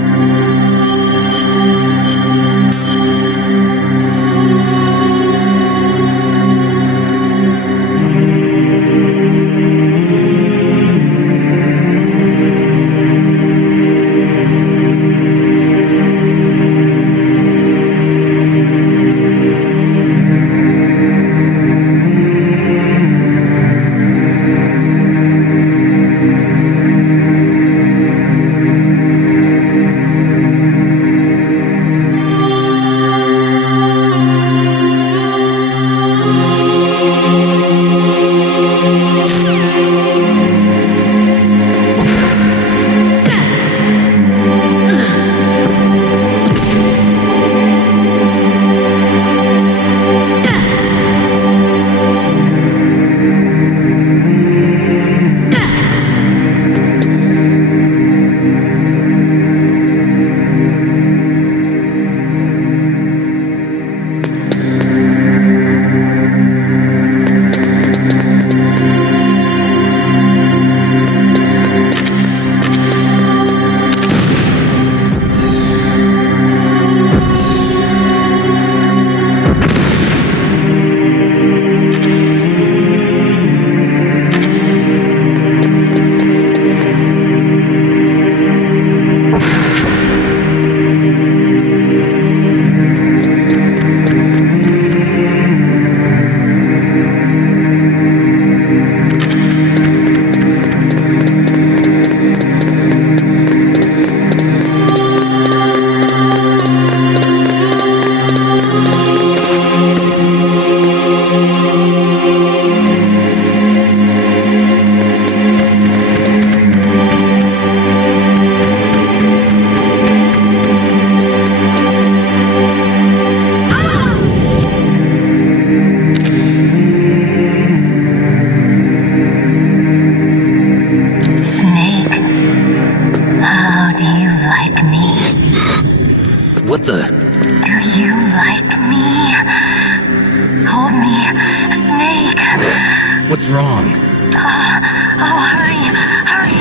What's wrong? Oh, hurry, hurry.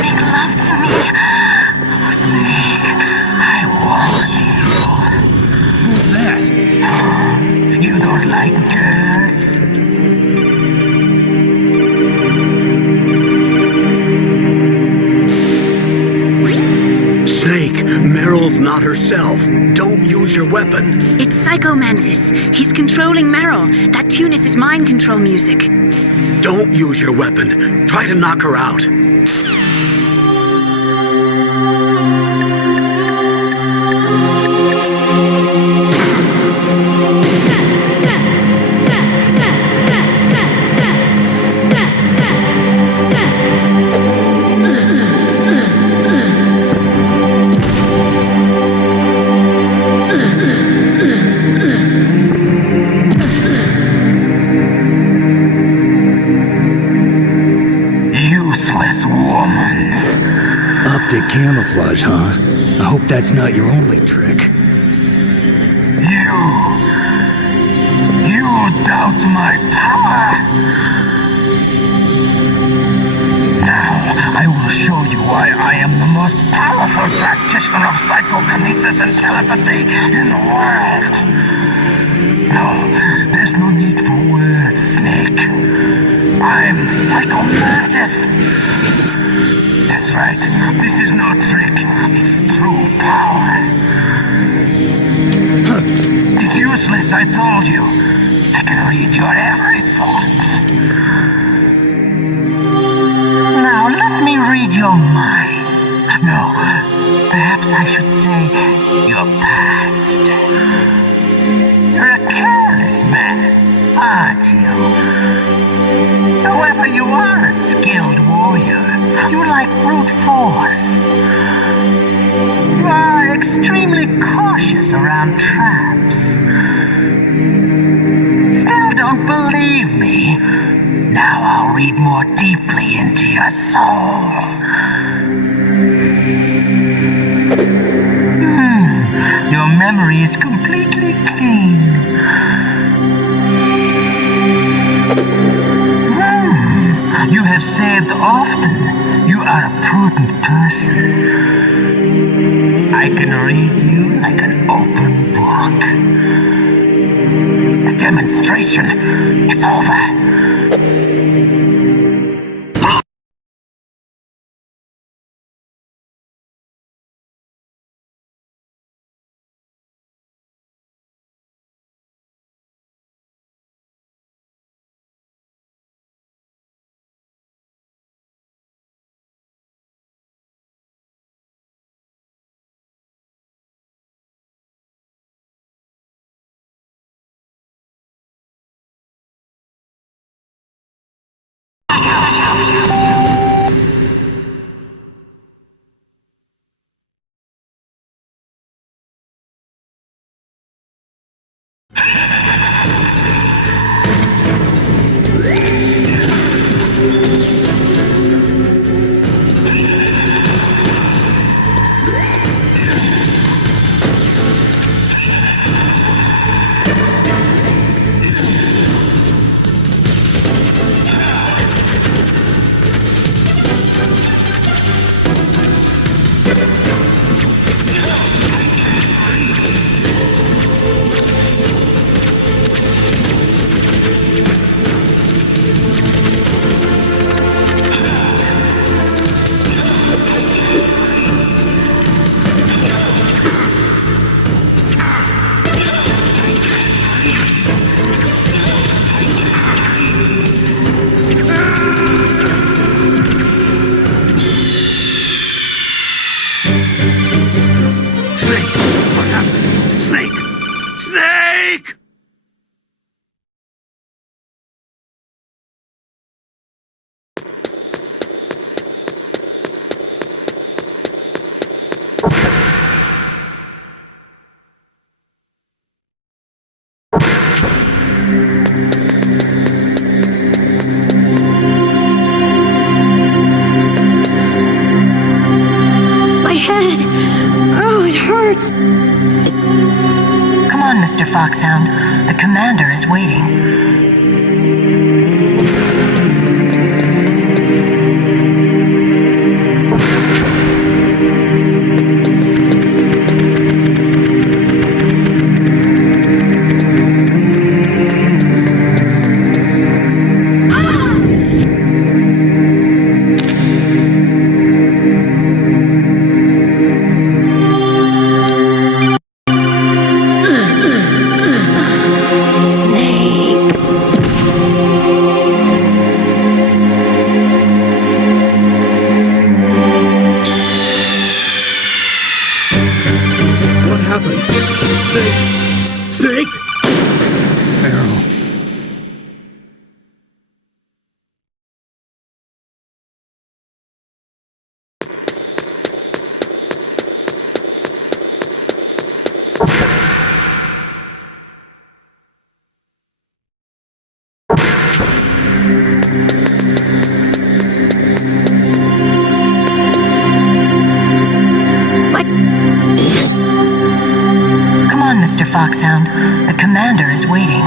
Make love to me. Oh, Snake, I want you. Who's that? Oh, you don't like girls? Snake, Meryl's not herself. Don't use your weapon. It's Psycho Mantis. He's controlling Meryl. That tune is his mind control music. Don't use your weapon. Try to knock her out. Optic camouflage, huh? I hope that's not your only trick. You doubt my power? Now, I will show you why I am the most powerful practitioner of psychokinesis and telepathy in the world. No, there's no need for words, Snake. I'm Psycho Mantis. That's right. This is no trick. It's true power. It's useless, I told you. I can read your every thought. Now, let me read your mind. No, perhaps I should say your past. You're a careless man, aren't you? However, you are a skilled warrior. You like brute force. You are extremely cautious around traps. Still don't believe me? Now I'll read more deeply into your soul. Your memory is completely clean. You have saved often. You are a prudent person. I can read you like an open book. The demonstration is over. Foxhound. The commander is waiting. Foxhound. The commander is waiting.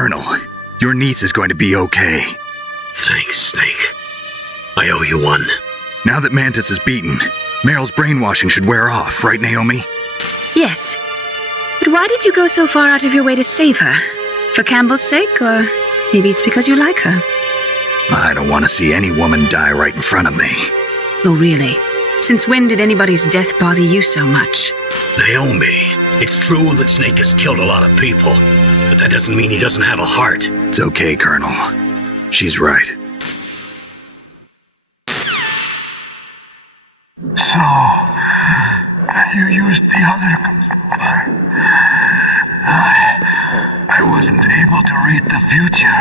Colonel, your niece is going to be okay. Thanks, Snake. I owe you one. Now that Mantis is beaten, Meryl's brainwashing should wear off, right, Naomi? Yes. But why did you go so far out of your way to save her? For Campbell's sake, or maybe it's because you like her? I don't want to see any woman die right in front of me. Oh, really? Since when did anybody's death bother you so much? Naomi, it's true that Snake has killed a lot of people, but that doesn't mean he doesn't have a heart. It's okay, Colonel. She's right. So, you used the other... I wasn't able to read the future.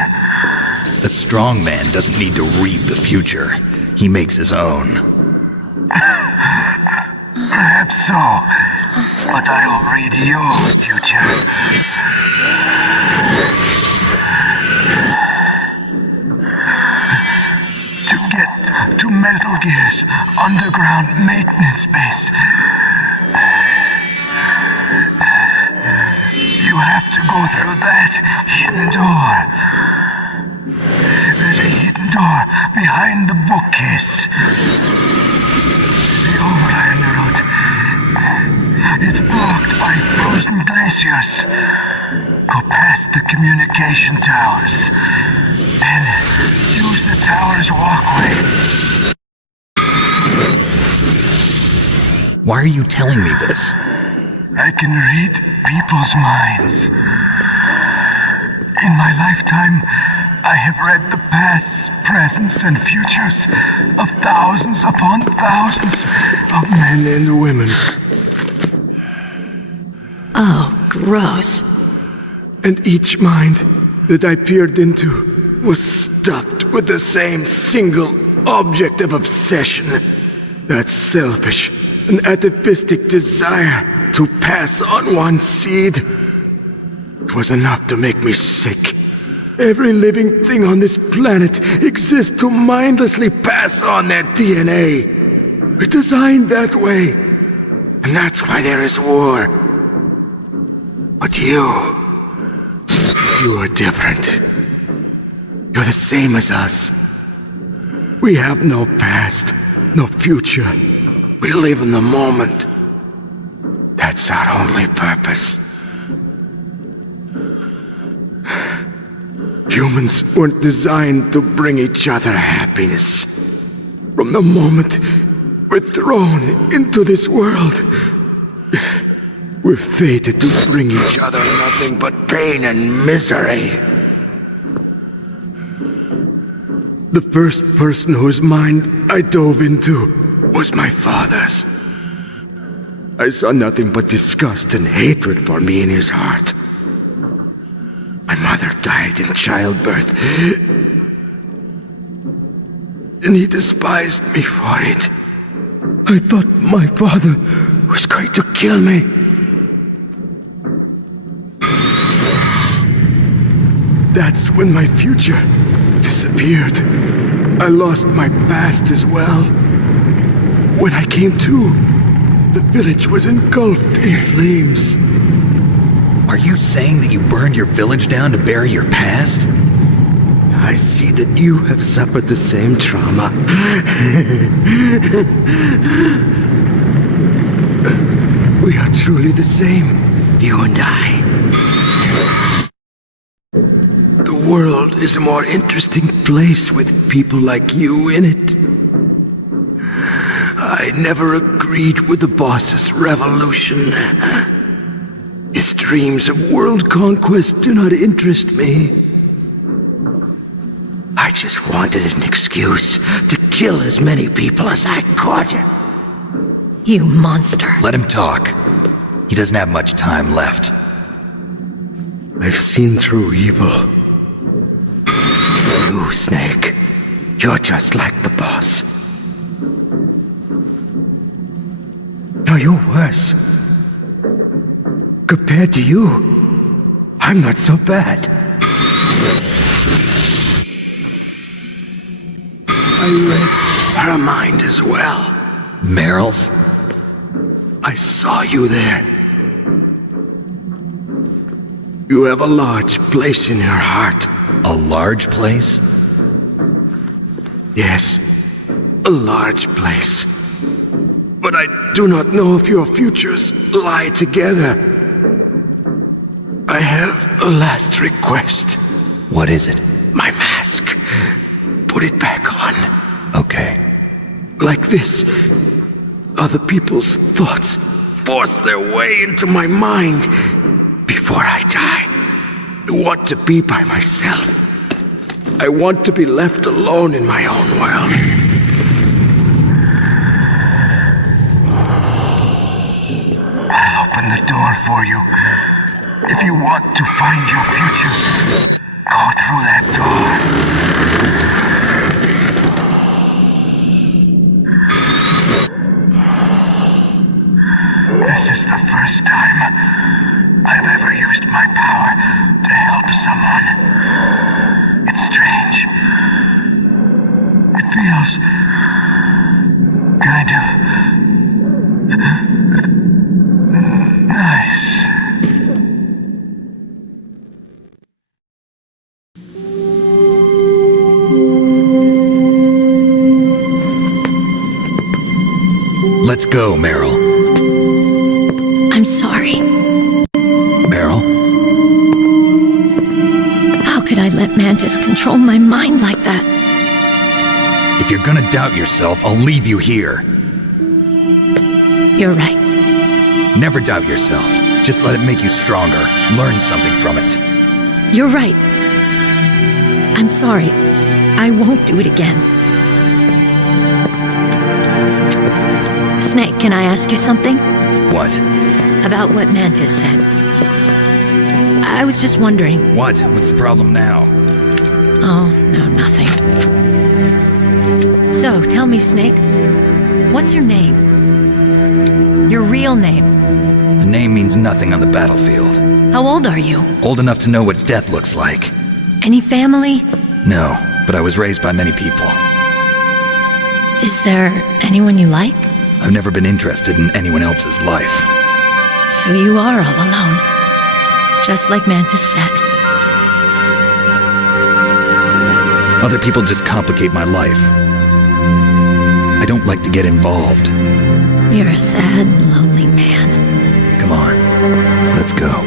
A strong man doesn't need to read the future. He makes his own. Perhaps so, but I'll read your future. To get to Metal Gear's underground maintenance base, you have to go through that hidden door. There's a hidden door behind the bookcase. The overland route. It's blocked by frozen glaciers. Go past the communication towers. Then use the tower's walkway. Why are you telling me this? I can read people's minds. In my lifetime, I have read the pasts, presents, and futures of thousands upon thousands of men and women. Oh, gross. And each mind that I peered into was stuffed with the same single object of obsession. That selfish and atavistic desire to pass on one's seed. It was enough to make me sick. Every living thing on this planet exists to mindlessly pass on their DNA. We're designed that way. And that's why there is war. But you are different. You're the same as us. We have no past, no future. We live in the moment. That's our only purpose. Humans weren't designed to bring each other happiness. From the moment we're thrown into this world, we're fated to bring each other nothing but pain and misery. The first person whose mind I dove into was my father's. I saw nothing but disgust and hatred for me in his heart. My mother died in childbirth, and he despised me for it. I thought my father was going to kill me. That's when my future disappeared. I lost my past as well. When I came to, the village was engulfed in flames. Are you saying that you burned your village down to bury your past? I see that you have suffered the same trauma. We are truly the same, you and I. The world is a more interesting place with people like you in it. I never agreed with the boss's revolution. His dreams of world conquest do not interest me. I just wanted an excuse to kill as many people as I could. You monster. Let him talk. He doesn't have much time left. I've seen through evil. You, Snake, you're just like the boss. No, you're worse. Compared to you, I'm not so bad. I read her mind as well. Meryl's? I saw you there. You have a large place in your heart. A large place? Yes, a large place. But I do not know if your futures lie together. I have a last request. What is it? My mask. Put it back on. Okay. Like this, other people's thoughts force their way into my mind. Before I die, I want to be by myself. I want to be left alone in my own world. I'll open the door for you. If you want to find your future, go through that door. This is the first time I've ever used my power to help someone. It's strange. It feels kind of nice. Let's go, Meryl. I'm sorry. Meryl? How could I let Mantis control my mind like that? If you're gonna doubt yourself, I'll leave you here. You're right. Never doubt yourself. Just let it make you stronger. Learn something from it. You're right. I'm sorry. I won't do it again. Snake, can I ask you something? What? About what Mantis said. I was just wondering. What? What's the problem now? Oh, no, nothing. So, tell me, Snake, what's your name? Your real name? A name means nothing on the battlefield. How old are you? Old enough to know what death looks like. Any family? No, but I was raised by many people. Is there anyone you like? I've never been interested in anyone else's life. So you are all alone. Just like Mantis said. Other people just complicate my life. I don't like to get involved. You're a sad, lonely man. Come on, let's go.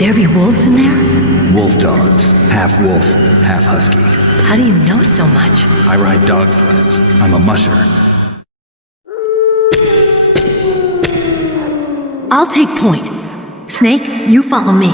There be wolves in there? Wolf dogs. Half wolf, half husky. How do you know so much? I ride dog sleds. I'm a musher. I'll take point. Snake, you follow me.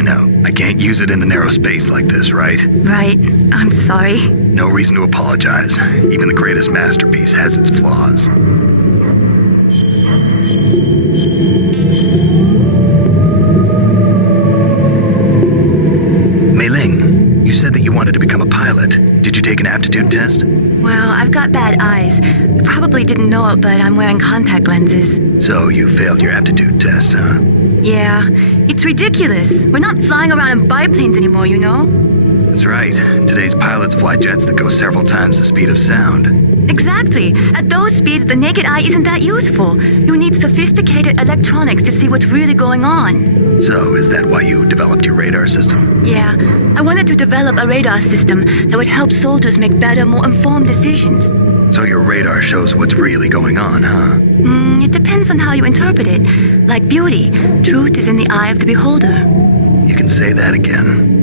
I know. I can't use it in a narrow space like this, right? Right. I'm sorry. No reason to apologize. Even the greatest masterpiece has its flaws. Mei Ling, you said that you wanted to become a pilot. Did you take an aptitude test? Well, I've got bad eyes. You probably didn't know it, but I'm wearing contact lenses. So you failed your aptitude test, huh? Yeah. It's ridiculous. We're not flying around in biplanes anymore, you know? That's right. Today's pilots fly jets that go several times the speed of sound. Exactly. At those speeds, the naked eye isn't that useful. You need sophisticated electronics to see what's really going on. So, is that why you developed your radar system? Yeah. I wanted to develop a radar system that would help soldiers make better, more informed decisions. So your radar shows what's really going on, huh? It depends on how you interpret it. Like beauty, truth is in the eye of the beholder. You can say that again.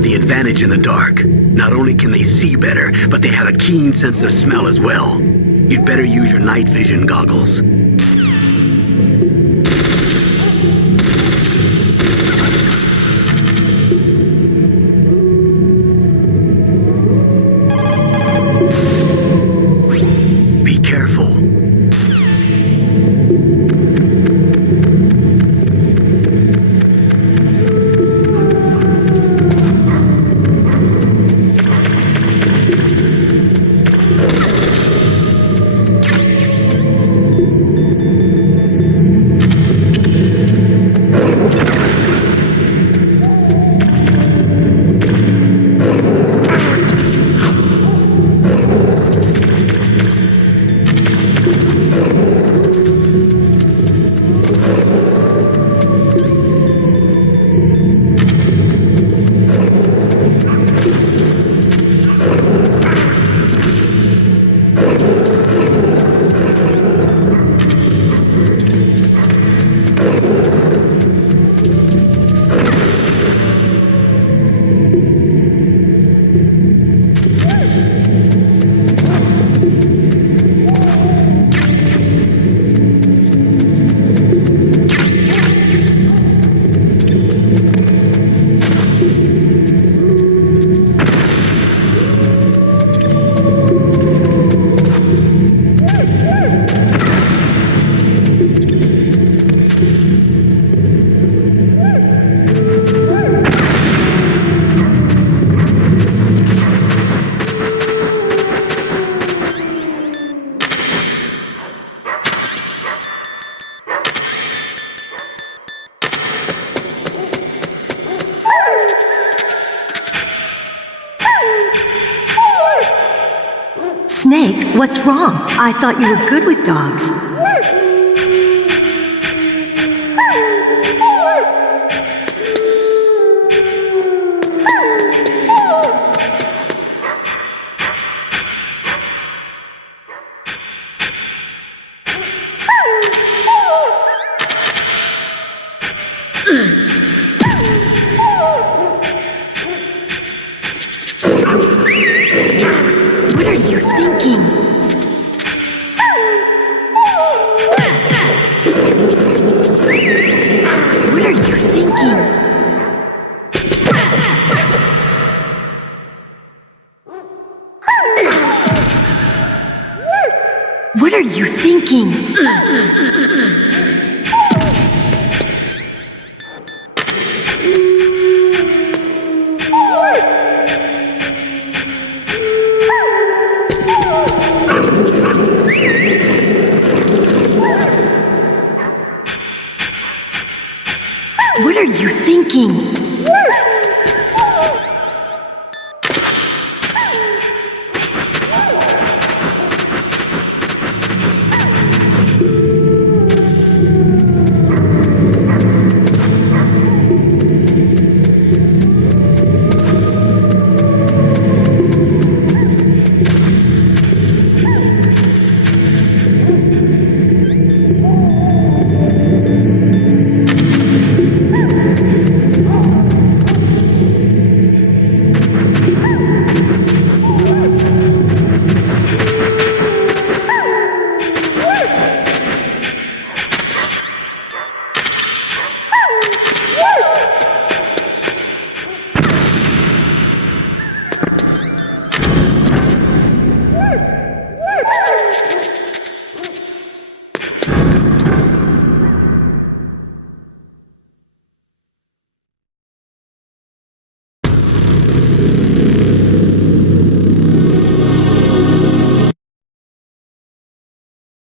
The advantage in the dark. Not only can they see better, but they have a keen sense of smell as well. You'd better use your night vision goggles. Be careful. Snake, what's wrong? I thought you were good with dogs. What are you thinking? What are you thinking? What are you thinking?